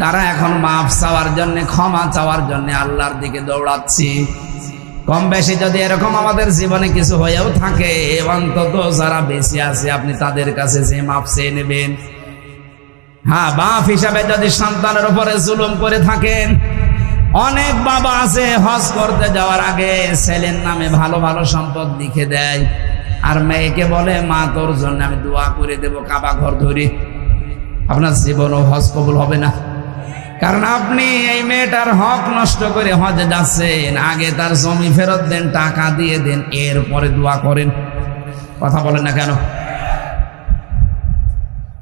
তারা এখন মাফ চাওয়ার জন্য, ক্ষমা চাওয়ার জন্য আল্লাহর দিকে দৌড়াচ্ছি। কম বেশি যদি এরকম আমাদের জীবনে কিছু হয়েও থাকে, অন্তত যারা বেঁচে আছে, আপনি তাদের কাছে যে মাফ চেয়ে নেবেন। হ্যাঁ, বাপ হিসাবে যদি সন্তানের উপরে জুলুম করে থাকেন, অনেক বাবা আছে হজ করতে যাওয়ার আগে ছেলের নামে ভালো ভালো সম্পদ লিখে দেয়, আর মেয়েকে বলে, মা তোর জন্য আমি দোয়া করে দেব কাবা ঘর ধরে। আপনার জীবনও হজ কবুল হবে না, কারণ আপনি এই মেয়েটার হক নষ্ট করে হজে যাচ্ছেন। আগে তার জমি ফেরত দেন, টাকা দিয়ে দেন, এরপরে দোয়া করেন। কথা বলেন না কেন?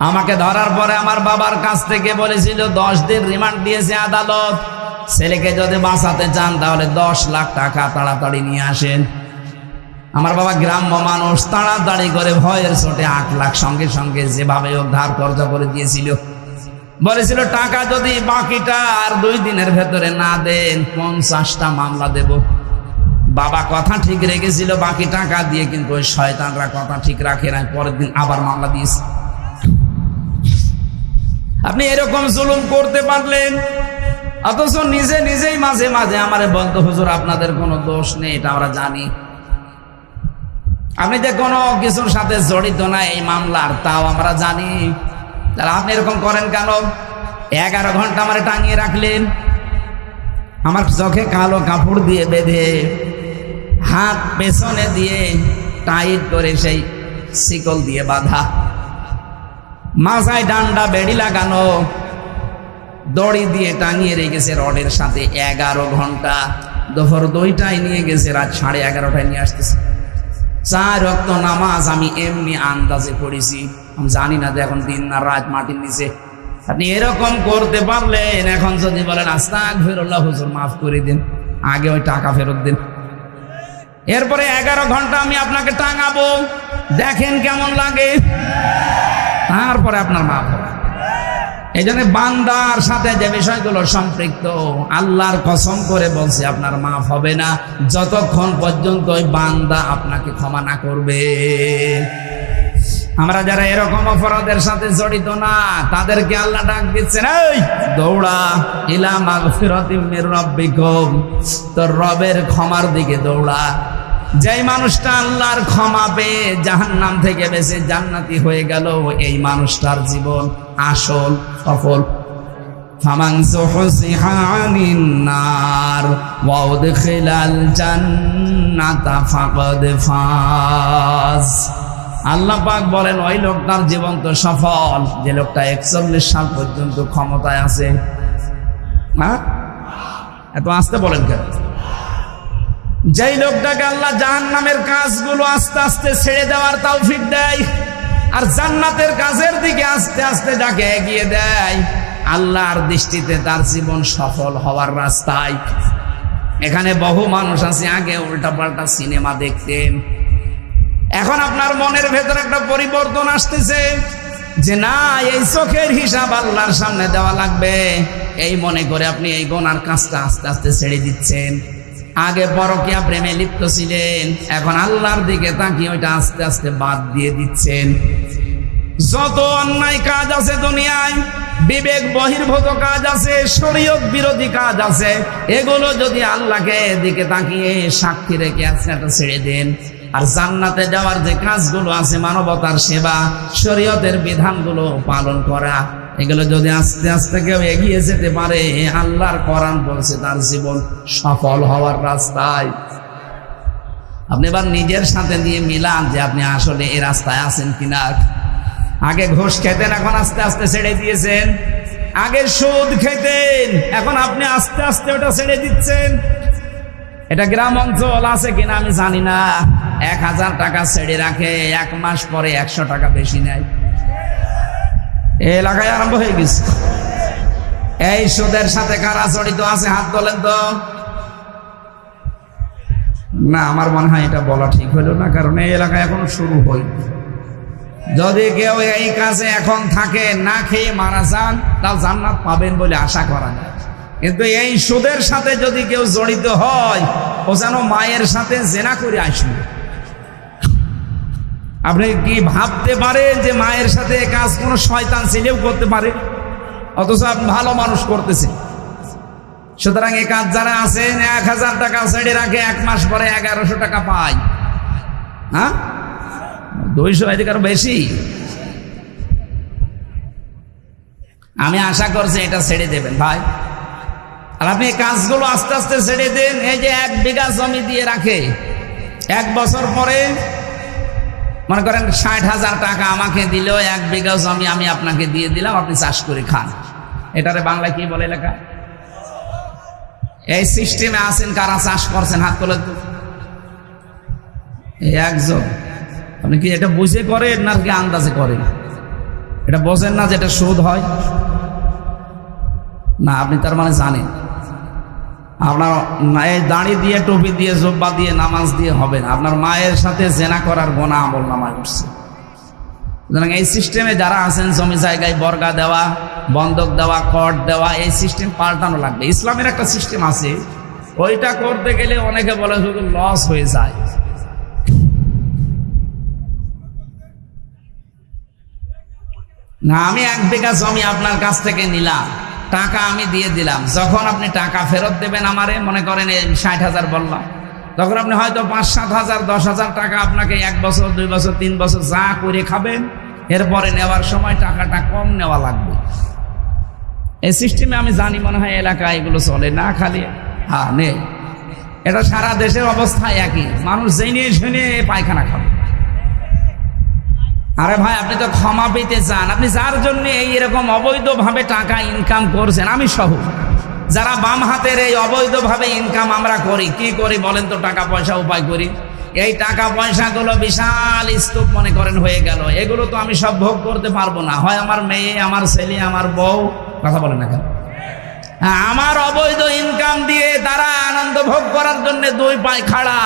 আমাকে ধরার পরে আমার বাবার কাছ থেকে বলেছিল 10 দিন রিমান্ড দিয়েছে আদালত। ছেলেকে যদি বাঁচাতে চান তাহলে 10 লাখ টাকা তাড়াতাড়ি নিয়ে আসেন। আমার বাবা গ্রাম্য মানুষ, তাড়াতাড়ি করে ভয়ের চোটে 8 লাখ সঙ্গে সঙ্গে যেভাবে হোক ধার কর্জ করে দিয়েছিল। বলেছিল টাকা যদি বাকিটা আর 2 দিনের ভেতরে না দেন, 50টা মামলা দেব। বাবা কথা ঠিক রেখেছিল বাকি টাকা দিয়ে, কিন্তু ওই শয়তানরা কথা ঠিক রাখে না, পরের দিন আবার মামলা দিয়েছে। আপনি এরকম জুলুম করতে পারলেন, অথচ নিজেই মাঝে মাঝে আমারে বলতো, হুজুর আপনাদের কোনো দোষ নেই, এটা আমরা জানি, আপনি যে কোনো কিছুর সাথে জড়িত না এই মামলার, তাও আমরা জানি। তাহলে আপনি এরকম করেন কেন? 11 ঘন্টা আমারে টাঙিয়ে রাখলেন, আমার চোখে কালো কাপড় দিয়ে বেঁধে, হাত পেছনে দিয়ে টাইট করে সেই শিকল দিয়ে বাঁধা, মাথায় ডান্ডা বেড়ি লাগানো, দড়ি দিয়ে টাঙিয়ে রেখেছে রডের সাথে 11 ঘন্টা। দুপুর 2টায় নিয়ে গেছে, রাত 11:30টায় নিয়ে আসতেছে। 4 ওয়াক্ত নামাজ আমি এমনি আন্দাজে পড়েছি, আমি জানি না যে এখন দিন না রাত মাটির নিচে। আপনি এরকম করতে পারলেন, এখন যদি বলেন আস্তাগফিরুল্লাহ হুজুর মাফ করে দিন, আগে ওই টাকা ফেরত দিন। এরপরে 11 ঘন্টা আমি আপনাকে টাঙাবো, দেখেন কেমন লাগে, তারপরে আপনার মাফ হবে। এই জন্য বান্দার সাথে যে বিষয়গুলো সম্পৃক্ত, আল্লাহর কসম করে বলছে আপনার মাফ হবে না যতক্ষণ পর্যন্ত ওই বান্দা আপনাকে ক্ষমা না করবে। আমরা যারা এরকম অপরাধের সাথে জড়িত না, তাদেরকে আল্লাহ ডাক দিচ্ছেন, এই দৌড়া ইলা মাগফিরাতিম মির রাব্বিকুম, তোর রবের ক্ষমার দিকে দৌড়া। যেই মানুষটা আল্লাহর ক্ষমা পেয়ে জাহান্নাম থেকে বেঁচে জান্নাতি হয়ে গেল, এই মানুষটার জীবন আসল সফল। ফামান যুহজিহা আনিন নার ওয়া উদখিলাল জান্নাতা ফাকাদ ফাজ। আল্লাহ পাক বলেন, ওই লোকটার জীবন তো সফল যে লোকটা 41 সাল পর্যন্ত ক্ষমতায় আছে। হ্যাঁ, এত আস্তে বলেন কেন? যেই লোকটাকে আল্লাহ জাহান্নামের কাজগুলো আস্তে আস্তে ছেড়ে দেওয়ার তৌফিক দেয় আর জান্নাতের কাজের দিকে আস্তে আস্তে যাকে এগিয়ে দেয়, আল্লাহর দৃষ্টিতে তার জীবন সফল হওয়ার রাস্তায়। এখানে বহু মানুষ আছে আগে উল্টাপাল্টা সিনেমা দেখতেন, এখন আপনার মনের ভেতরে একটা পরিবর্তন আসতেছে যে না, এই চোখের হিসাব আল্লাহর সামনে দেওয়া লাগবে। এই মনে করে আপনি এই গুনার কাজটা আস্তে আস্তে ছেড়ে দিচ্ছেন। আগে পরকীয়া প্রেমে লিপ্ত ছিলেন, এখন আল্লাহর দিকে তাকিয়ে ওইটা আস্তে আস্তে বাদ দিয়ে দিচ্ছেন। যত অন্যায় কাজ আছে দুনিয়ায়, বিবেক বহির্ভূত কাজ আছে, শরীয়ত বিরোধী কাজ আছে, এগুলো যদি আল্লাহকে দিকে তাকিয়ে সাক্ষী রেখে একটা ছেড়ে দেন, আর জান্নাতে যাওয়ার যে কাজগুলো আছে, মানবতার সেবা, শরীয়তের বিধানগুলো পালন করা, এগুলো যদি আস্তে আস্তে কেউ এগিয়ে যেতে পারে, আল্লাহর কোরআন বলছে তার জীবন সফল হওয়ার রাস্তায়। আপনি এবার নিজের সাথে নিয়ে মিলান যে আপনি আসলে এই রাস্তায় আছেন কিনা। আগে ঘুষ খেতেন, এখন আস্তে আস্তে ছেড়ে দিয়েছেন। আগে সুদ খেতেন, এখন আপনি আস্তে আস্তে ওটা ছেড়ে দিচ্ছেন। এটা গ্রাম অঞ্চল আছে কিনা আমি জানি না, 1000 টাকা ছেড়ে রাখে, 1 মাস পরে 100 টাকা বেশি নেয়। এই এলাকায় আরম্ভ হয়ে গেছে। এই সুদের সাথে কারা জড়িত আছে হাত তোলেন তো। না, আমার মনে হয় এটা বলা ঠিক হলো না, কারণ এই এলাকায় এখন শুরু হয়নি। যদি কেউ এই কাজে এখন থাকে, না খেয়ে মারা যান, তাও জান্নাত পাবেন বলে আশা করা যায়। কিন্তু এই সুদের সাথে যদি কেউ জড়িত হয়, ও যেন মায়ের সাথে জেনা করে আসবে। আপনি কি ভাবতে পারেন যে মায়ের সাথে কাজ কোনো শয়তান ছেলেও করতে পারে? অথচ আপনি ভালো মানুষ করতেছেন। সুতরাং এই কাজ যারা আছেন, 1000 টাকা ছেড়ে রাখে, 1 মাস পরে 1100 টাকা পায়। হ্যাঁ, 200 এদিকে আরো বেশি। আমি আশা করছি এটা ছেড়ে দেবেন ভাই। আর আপনি এই কাজগুলো আস্তে আস্তে ছেড়ে দেন। এই যে 1 বিঘা জমি দিয়ে রাখে, 1 বছর পরে মনে করেন 60,000 টাকা আমাকে দিল, 1 বিঘা জমি আমি আপনাকে দিয়ে দিলাম, আপনি চাষ করে খান। এটারে বাংলায় কি বলে লেখা? এই সিস্টেমে আছেন কারা চাষ করছেন হাত তোলেন তো। এই একজন। আপনি কি এটা বুঝে করেন না কি আন্দাজে করেন? এটা বোঝেন না যে এটা সুদ হয় না? আপনি তার মানে জানেন আপনার দাড়ি দিয়ে, টুপি দিয়ে, জব্বা দিয়ে, নামাজ দিয়ে হবে না। আপনার মায়ের সাথে জেনা করার গোনা আমল নামায় উঠছে। সুতরাং এই সিস্টেমে যারা আছেন, জমি জায়গায় বর্গা দেওয়া, বন্ধক দেওয়া, কর দেওয়া, এই সিস্টেম পাল্টানো লাগবে। ইসলামের একটা সিস্টেম আছে, ওইটা করতে গেলে অনেকে বলে শুধু লস হয়ে যায়। না, আমি 1 বিঘা জমি আপনার কাছ থেকে নিলাম, টাকা আমি দিয়ে দিলাম। যখন আপনি টাকা ফেরত দেবেন আমারে, মনে করেন 60,000 বললাম, তখন আপনি হয়তো 5-7 হাজার 10,000 টাকা আপনাকে 1 বছর 2 বছর 3 বছর যা করে খাবেন, এরপরে নেওয়ার সময় টাকাটা কম নেওয়া লাগবে। এই সিস্টেমে আমি জানি মনে হয় এলাকায় এগুলো চলে না, খালি হ্যাঁ নে। এটা সারা দেশের অবস্থা একই, মানুষ জেনে শুনে পায়খানা খাবে। আরে ভাই, আপনি তো ক্ষমা পেতে চান। আপনি যার জন্য এইরকম অবৈধভাবে টাকা ইনকাম করছেন, আমি সহ যারা বাম হাতের এই অবৈধভাবে ইনকাম আমরা করি, কি করি বলেন তো? টাকা পয়সা উপায় করি। এই টাকা পয়সাগুলো বিশাল স্তূপ মনে করেন হয়ে গেল, এগুলো তো আমি সব ভোগ করতে পারবো না। হয় আমার মেয়ে, আমার ছেলে, আমার বউ, কথা বলেন না কেন? আমার অবৈধ ইনকাম দিয়ে তারা আনন্দ ভোগ করার জন্য 2 পায়ে খাড়া।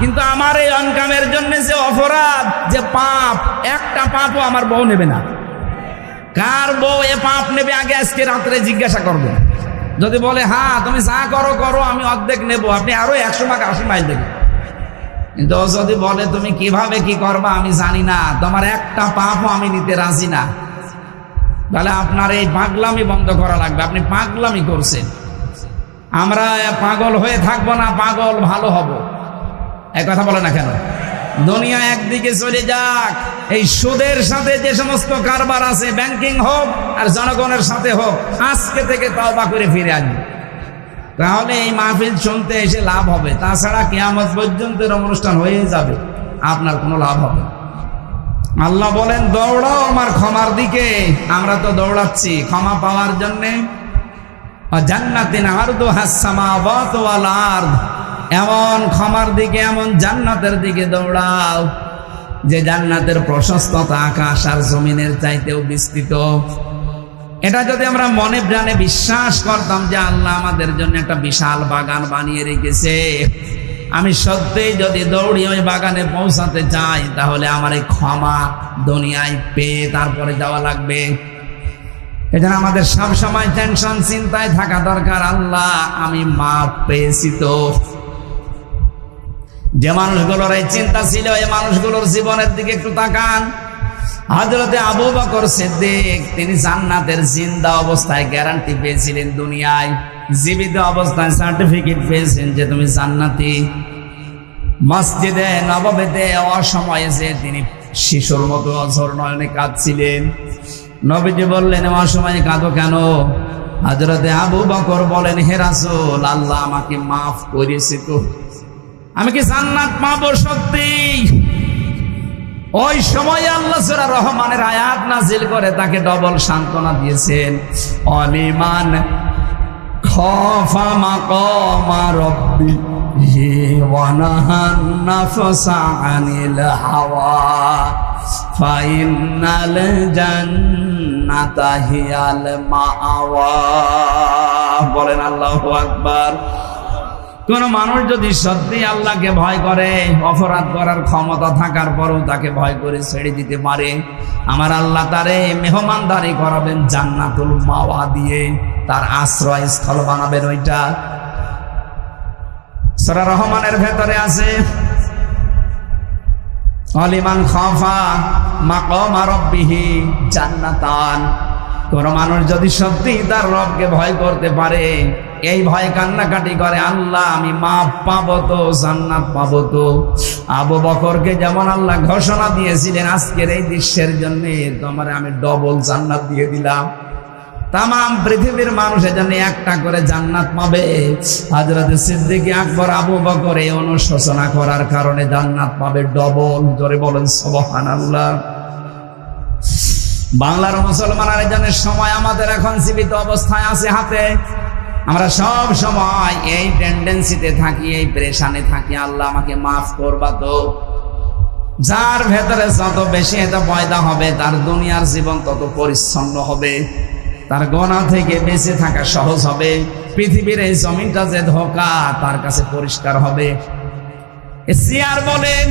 কিন্তু আমার এই ইনকামের জন্য যে অপরাধ, যে পাপ, একটা পাপও আমার বউ নেবে না। কার বউ এ পাপ নেবে আগে আজকে রাত্রে জিজ্ঞাসা করবে। যদি বলে হ্যাঁ তুমি যা করো করো, আমি অর্ধেক নেব, আপনি আরো 100 টাকা 80 মাইল দেবেন। কিন্তু ও যদি বলে তুমি কিভাবে কি করবা আমি জানি না, তোমার একটা পাপও আমি নিতে রাজি না, তাহলে আপনার এই পাগলামি বন্ধ করা লাগবে। আপনি পাগলামি করছেন। আমরা পাগল হয়ে থাকবো না, পাগল ভালো হব, এই কথা বলে না কেন? দুনিয়া একদিকে চলে যাক, এই সুদের সাথে যে সমস্ত কারবার আছে, ব্যাংকিং হোক আর জনগণের সাথে হোক, আজকে থেকে তওবা করে ফিরে আসবে, তাহলে এই মাহফিল শুনতে এসে লাভ হবে। তাছাড়া কিয়ামত পর্যন্ত অনুষ্ঠান হয়ে যাবে, আপনার কোনো লাভ হবে না। আল্লাহ বলেন দৌড়াও আমার ক্ষমার দিকে। আমরা তো দৌড়াচ্ছি ক্ষমা পাওয়ার জন্যে। জান্নাতিন আরদুহাস সামাওয়াতু ওয়াল আরদ, এমন ক্ষমার দিকে, এমন জান্নাতের দিকে দৌড়াও যে জান্নাতের প্রশস্ততা আকাশ আর জমিনের চাইতেও বিস্তৃত। এটা যদি আমরা মনে প্রাণে বিশ্বাস করতাম যে আল্লাহ আমাদের জন্য একটা বিশাল বাগান বানিয়ে রেখেছে, আমি সত্যিই যদি দৌড়ি ওই বাগানে পৌঁছাতে চাই, তাহলে আমার এই ক্ষমা দুনিয়ায় পেয়ে তারপরে যাওয়া লাগবে। এজন্য আমাদের সব সময় টেনশন, চিন্তায় থাকা দরকার, আল্লাহ আমি মাপ পেয়েছি তো। যে মানুষগুলোর এই চিন্তা ছিল, এই মানুষগুলোর জীবনের দিকে একটু তাকান। হযরতে আবু বকর সিদ্দিক, তিনি জান্নাতের জিন্দা অবস্থায় গ্যারান্টি পেয়েছিলেন, দুনিয়ায় জীবিত অবস্থায় সার্টিফিকেট পেয়েছেন যে তুমি জান্নাতি। মসজিদে নববীতে অসময়ে যে তিনি শিশুর মতো অঝর নয়নে কাঁদছিলেন, নবীজি বললেন অসময়ে কাঁদো কেন? হযরতে আবু বকর বলেন, হে রাসূল, আল্লাহ আমাকে মাফ করেছে তো, আমি কি জান্নাত পাবো সত্যি? ওই সময় আল্লাহ সূরা রহমানের আয়াত নাজিল করে তাকে ডবল সান্ত্বনা দিয়েছেন। অলিমান খাফা মাকামা রাব্বিহি ওয়া নাহান নাফসা আনিল হাওয়া ফাইনাল জান্নাতা হিয়াল মাআওয়া। বলেন আল্লাহু আকবার। কোন মানুষ যদি সত্যি আল্লাহকে ভয় করে, অপরাধ করার ক্ষমতা থাকার পরও তাকে ভয় করে ছেড়ে দিতে পারে, আমার আল্লাহ তারে মেহমানদারি করাবেন জান্নাতুল মাওয়া দিয়ে, তার আশ্রয় স্থল বানাবেন। ওইটা সূরা রহমানের ভেতরে আছে, অলিমান খাফা মাকামা রাব্বিহি জান্নাতান। কোন মানুষ যদি সত্যি তার রবকে ভয় করতে পারে, এই ভয় কান্নাকাটি করে, আল্লাহ আমি মাপ পাবো তো, জান্নাত পাবো তো। আবু বকরকে যেমন আল্লাহ ঘোষণা দিয়েছিলেন আজকের এই দৃশ্যের জন্য, তোমার আমি ডবল জান্নাত দিয়ে দিলাম। তামাম পৃথিবীর মানুষের জন্য একটা করে জান্নাত পাবে। হযরতে সিদ্দিক আকবর আবু বকর এই অনুশোচনা করার কারণে জান্নাত পাবে ডবল। জোরে বলেন সুবহানাল্লাহ। বাংলার মুসলমানের জন্য সময় আমাদের এখন জীবিত অবস্থায় আছে হাতে। আমরা সব সময় এই টেন্ডেন্সিতে থাকি, এই প্রেশানে থাকি, আল্লাহ আমাকে মাফ করবা তো। যার ভেতরে যত বেশি এটা পয়দা হবে, তার দুনিয়ার জীবন তত পরিচ্ছন্ন হবে, তার গুনাহ থেকে বেঁচে থাকা সহজ হবে। পৃথিবীর এই জমিনটা যে ধোঁকা, তার কাছে পরিষ্কার হবে। চেয়ার বলেন,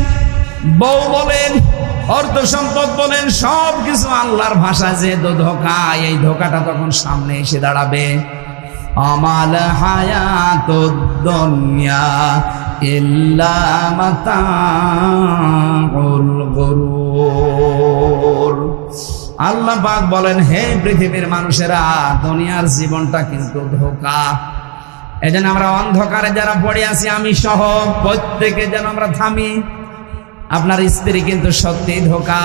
বউ বলেন, অর্থ সম্পদ বলেন, সব কিছু আল্লাহর ভাষায় যে ধোঁকা, এই ধোঁকাটা তখন সামনে এসে দাঁড়াবে। আমাল হায়াতুদ দুনিয়া ইল্লা মাতাউল গুরুর। আল্লাহ পাক বলেন, হে পৃথিবীর মানুষেরা, দুনিয়ার জীবনটা কিন্তু ধোঁকা। এজন্য আমরা অন্ধকারে যারা পড়ে আছি, আমি সহ প্রত্যেকে যেন আমরা থামি। আপনার স্ত্রী কিন্তু সত্যি ধোঁকা।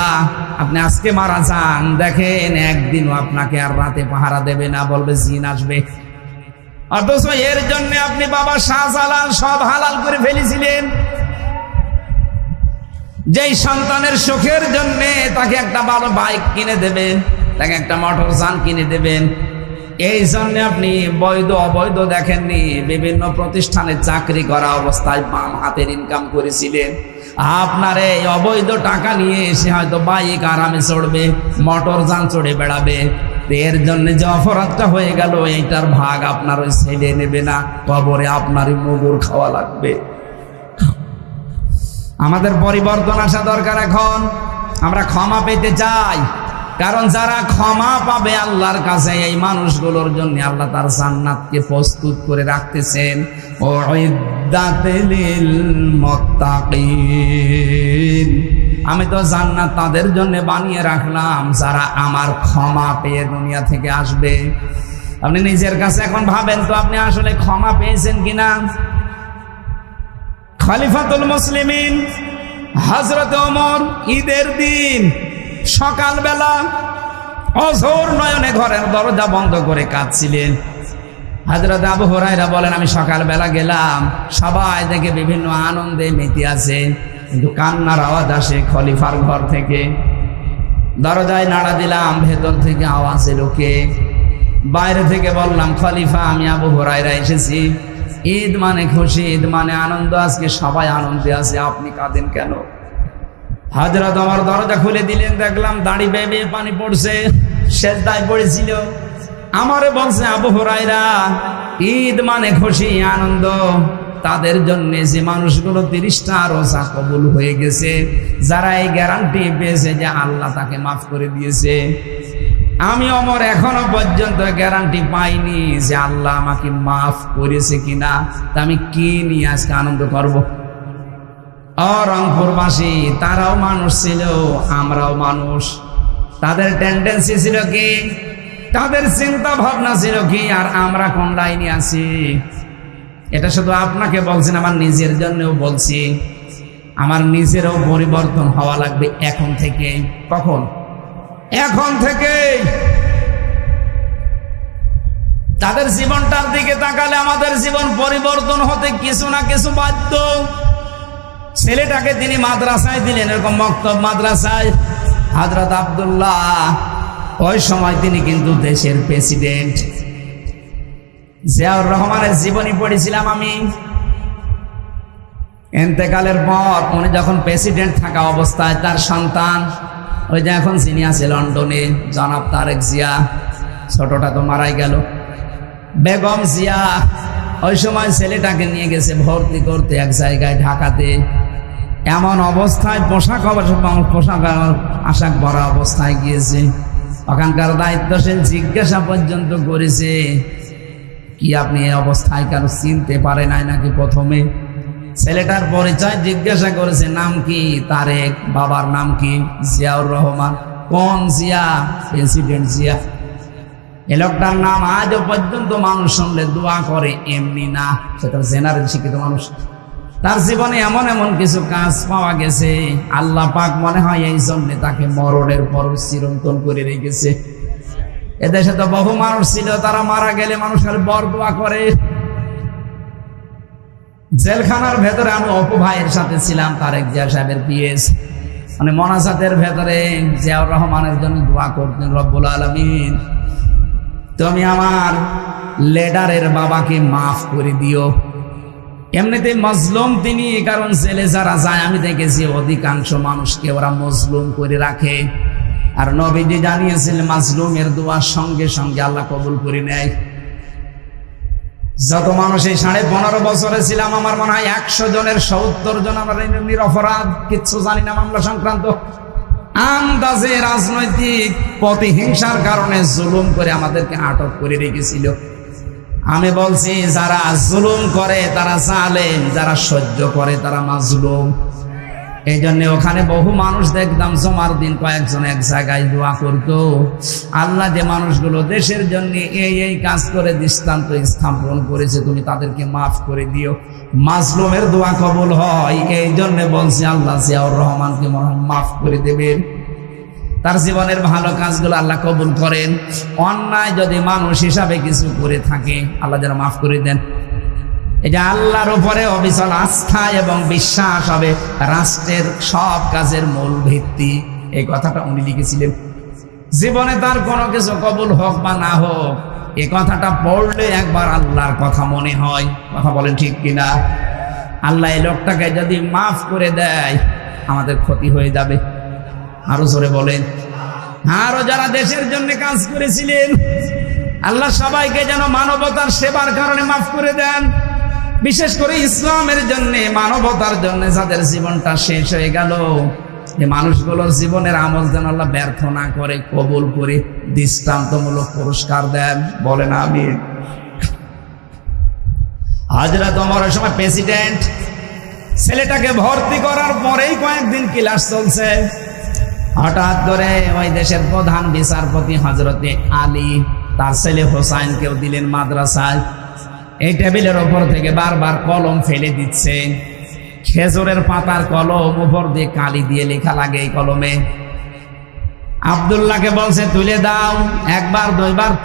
আপনি আজকে মারা যান, দেখেন একদিনও আপনাকে আর রাতে পাহারা দেবে না, বলবে জিন আসবে। অথচ এর জন্য আপনি বাবা শাহজালাল সব হালাল করে ফেলেছিলেন। যেই সন্তানের সুখের জন্য তাকে একটা ভালো বাইক কিনে দেবেন, তাকে একটা মোটর যান কিনে দেবেন, এই জন্য আপনি বৈধ অবৈধ দেখেননি। বিভিন্ন প্রতিষ্ঠানে চাকরি করা অবস্থায় বাম হাতের ইনকাম করেছিলেন। আপনার এই অবৈধ টাকা নিয়ে এসে হয়তো বাইক আরামে চড়বে, মোটর যান চড়ে বেড়াবে। এর জন্য যে অপরাধটা হয়ে গেল, এইটার ভাগ আপনার ওই ছেলে নেবে না, কবরে আপনারই মুগুর খাওয়া লাগবে। আমাদের পরিবর্তন আসা দরকার। এখন আমরা ক্ষমা পেতে চাই, কারণ যারা ক্ষমা পাবে আল্লাহর কাছে এই মানুষগুলোর জন্য আল্লাহ তার জান্নাতকে প্রস্তুত করে রাখতেছেন। উইদ্দাতিল মুত্তাকিন, আমি তো জান্নাত তাদের জন্য বানিয়ে রাখলাম যারা আমার ক্ষমা পেয়ে দুনিয়া থেকে আসবে। আপনি নিজের কাছে এখন ভাবেন তো আপনি আসলে ক্ষমা পেয়েছেন কিনা। খলিফাতুল মুসলিমিন হযরত ওমর ঈদের দিন সকালবেলা অঝোর নয়নে ঘরের দরজা বন্ধ করে কাঁদছিলেন। হযরত আবু হুরায়রা বলেন, আমি সকালবেলা গেলাম, সবাই দেখে বিভিন্ন আনন্দে মেতে আছে, কিন্তু কান্নার আওয়াজ আসে খলিফার ঘর থেকে। দরজায় নাড়া দিলাম, ভেতর থেকে আওয়াজ এলো কে? বাইরে থেকে বললাম, খলিফা আমি আবু হুরায়রা এসেছি। ঈদ মানে খুশি, ঈদ মানে আনন্দ, আজকে সবাই আনন্দে আছে, আপনি কাঁদেন কেন? হযরত ওমর দরজা খুলে দিলেন, দেখলাম দাড়ি বেয়ে বেয়ে পানি পড়ছে, সেজদায় পড়েছিল। আমারে বলছে, আবু হুরায়রা ঈদ মানে খুশি আনন্দ, তাদের জন্য যে মানুষগুলো 30টা রোজা কবুল হয়ে গেছে, যারা এই গ্যারান্টি পেয়েছে যে আল্লাহ তাকে মাফ করে দিয়েছে। আমি ওমর এখনো পর্যন্ত গ্যারান্টি পাইনি যে আল্লাহ আমাকে মাফ করেছে কিনা, তা আমি কি নিয়ে আজকে আনন্দ করব? রংপুরবাসী তারাও মানুষ ছিল, আমরাও মানুষ। তাদের টেন্ডেন্সি ছিল কি, তাদের চিন্তা ভাবনা ছিল কি, আর আমরা কোন লাইনে আছি? এটা শুধু আপনাকে বলছেন, আমার নিজের জন্যও বলছি। আমার নিজেরও পরিবর্তন হওয়া লাগবে এখন থেকে। কখন? এখন থেকে। তাদের জীবনটার দিকে তাকালে আমাদের জীবন পরিবর্তন হতে কিছু না কিছু বাধ্য। ছেলেটাকে তিনি মাদ্রাসায় দিলেন, এরকম মক্তব মাদ্রাসায়। হযরত আব্দুল্লাহ ওই সময় তিনি কিন্তু দেশের প্রেসিডেন্ট। জিয়াউর রহমানের জীবনী পড়েছিলাম আমি। ইন্তেকালের পর উনি যখন প্রেসিডেন্ট থাকা অবস্থায় তার সন্তান, ওই যে এখন যিনি আছে লন্ডনে, জনাব তারেক জিয়া, ছোটটা তো মারাই গেল, বেগম জিয়া, ওই সময় ছেলেটাকে নিয়ে গেছে ভর্তি করতে এক জায়গায় ঢাকাতে। এমন অবস্থায় পোশাক আশাক ভরা অবস্থায় গিয়েছে। ওখানকার দায়িত্বশীল জিজ্ঞাসা পর্যন্ত করেছে, কি আপনি এই অবস্থায় কারো চিনতে পারে নাই নাকি? প্রথমে ছেলেটার পরিচয় জিজ্ঞাসা করেছে, নাম কি? তারেক। বাবার নাম কি? জিয়াউর রহমান। কোন জিয়া? প্রেসিডেন্ট জিয়া। এই লোকটার নাম আজও পর্যন্ত মানুষ শুনলে দোয়া করে, এমনি না, সেটা জেনারেল শিক্ষিত মানুষ। তার জীবনে এমন এমন কিছু কাজ পাওয়া গেছে, আল্লাহ পাক মনে হয় এই জন্য তাকে মরণের পর চিরন্তন করে রেখেছে। এদেশে তো বহু মানুষ ছিল, তারা মারা গেলে মানুষ খালি বরদোয়া করে। জেলখানার ভেতরে আমি অপু ভাইয়ের সাথে ছিলাম, তারেক জিয়া সাহেবের পিএস, মানে মোনাজাতের ভেতরে জিয়াউর রহমানের জন্য দোয়া করতেন, রব্বুল আলামিন তুমি আমার লিডারের বাবাকে মাফ করে দিও। এমনিতে মজলুম তিনি, কারণ জেলে যারা যায় আমি দেখেছি অধিকাংশ মানুষকে ওরা মজলুম করে রাখে। আর নবীজি জানিয়েছিলেন মাজলুমের দোয়া সঙ্গে সঙ্গে আল্লাহ কবুল করে নেয়। যত মানুষ এই 15.5 বছরে ছিলাম, আমার মনে হয় 100 জনের 70 জন আমরা নিরপরাধ, কিচ্ছু জানি না মামলা সংক্রান্ত। আন্দাজে রাজনৈতিক প্রতিহিংসার কারণে জুলুম করে আমাদেরকে আটক করে রেখেছিল। আমি বলছি, যারা জুলুম করে তারা জালেম, যারা সহ্য করে তারা মাজলুম। এই জন্য ওখানে বহু মানুষ দেখতাম জমার দিন কয়েকজন এক জায়গায় দোয়া করতো, আল্লাহ যে মানুষগুলো দেশের জন্য এই কাজ করে দৃষ্টান্ত স্থাপন করেছে, তুমি তাদেরকে মাফ করে দিও। মাজলুমের দোয়া কবুল হয়, এই জন্য বলছি আল্লাহ জিয়াউর রহমানকে মনে হয় মাফ করে দেবেন। তার জীবনের ভালো কাজগুলো আল্লাহ কবুল করেন। অন্যায় যদি মানুষ হিসাবে কিছু করে থাকে, আল্লাহ যেন মাফ করে দেন। এই যে আল্লাহর উপরে অবিচল আস্থা এবং বিশ্বাস হবে রাষ্ট্রের সব কাজের মূল ভিত্তি, এই কথাটা উনি লিখেছিলেন। জীবনে তার কোনো কিছু কবুল হোক বা না হোক, এই কথাটা পড়লে একবার আল্লাহর কথা মনে হয়। কথা বলেন ঠিক কিনা? আল্লাহ এই লোকটাকে যদি মাফ করে দেয় আমাদের ক্ষতি হয়ে যাবে। আরো জোরে বলেন। আরো যারা দেশের জন্য কাজ করেছিলেন, আল্লাহ সবাইকে যেন মানবতার সেবার কারণে মাফ করে দেন। বিশেষ করে ইসলামের জন্য, মানবতার জন্য যাদের জীবনটা শেষ হয়ে গেল, যে মানুষগুলোর জীবনের আমল যেন আল্লাহ ব্যর্থ না করে, কবুল করে দৃষ্টান্তমূলক পুরস্কার দেন। বলেন আমিন। হযরত ওমরের সময় প্রেসিডেন্ট, ছেলেটাকে ভর্তি করার পরেই কয়েকদিন ক্লাস চলছে, হঠাৎ করে ওই দেশের প্রধান বিচারপতি হযরতে আলী তার ছেলে হোসাইনকেও দিলেন মাদ্রাসায়। এই টেবিলের ওপর থেকে বারবার কলম ফেলে দিচ্ছে, খেজুরের পাতার কলম, উপর দিয়ে কালি দিয়ে লেখা লাগে এই কলমে। আব্দুল্লাহকে বলছে তুলে দাও, একবার দুইবার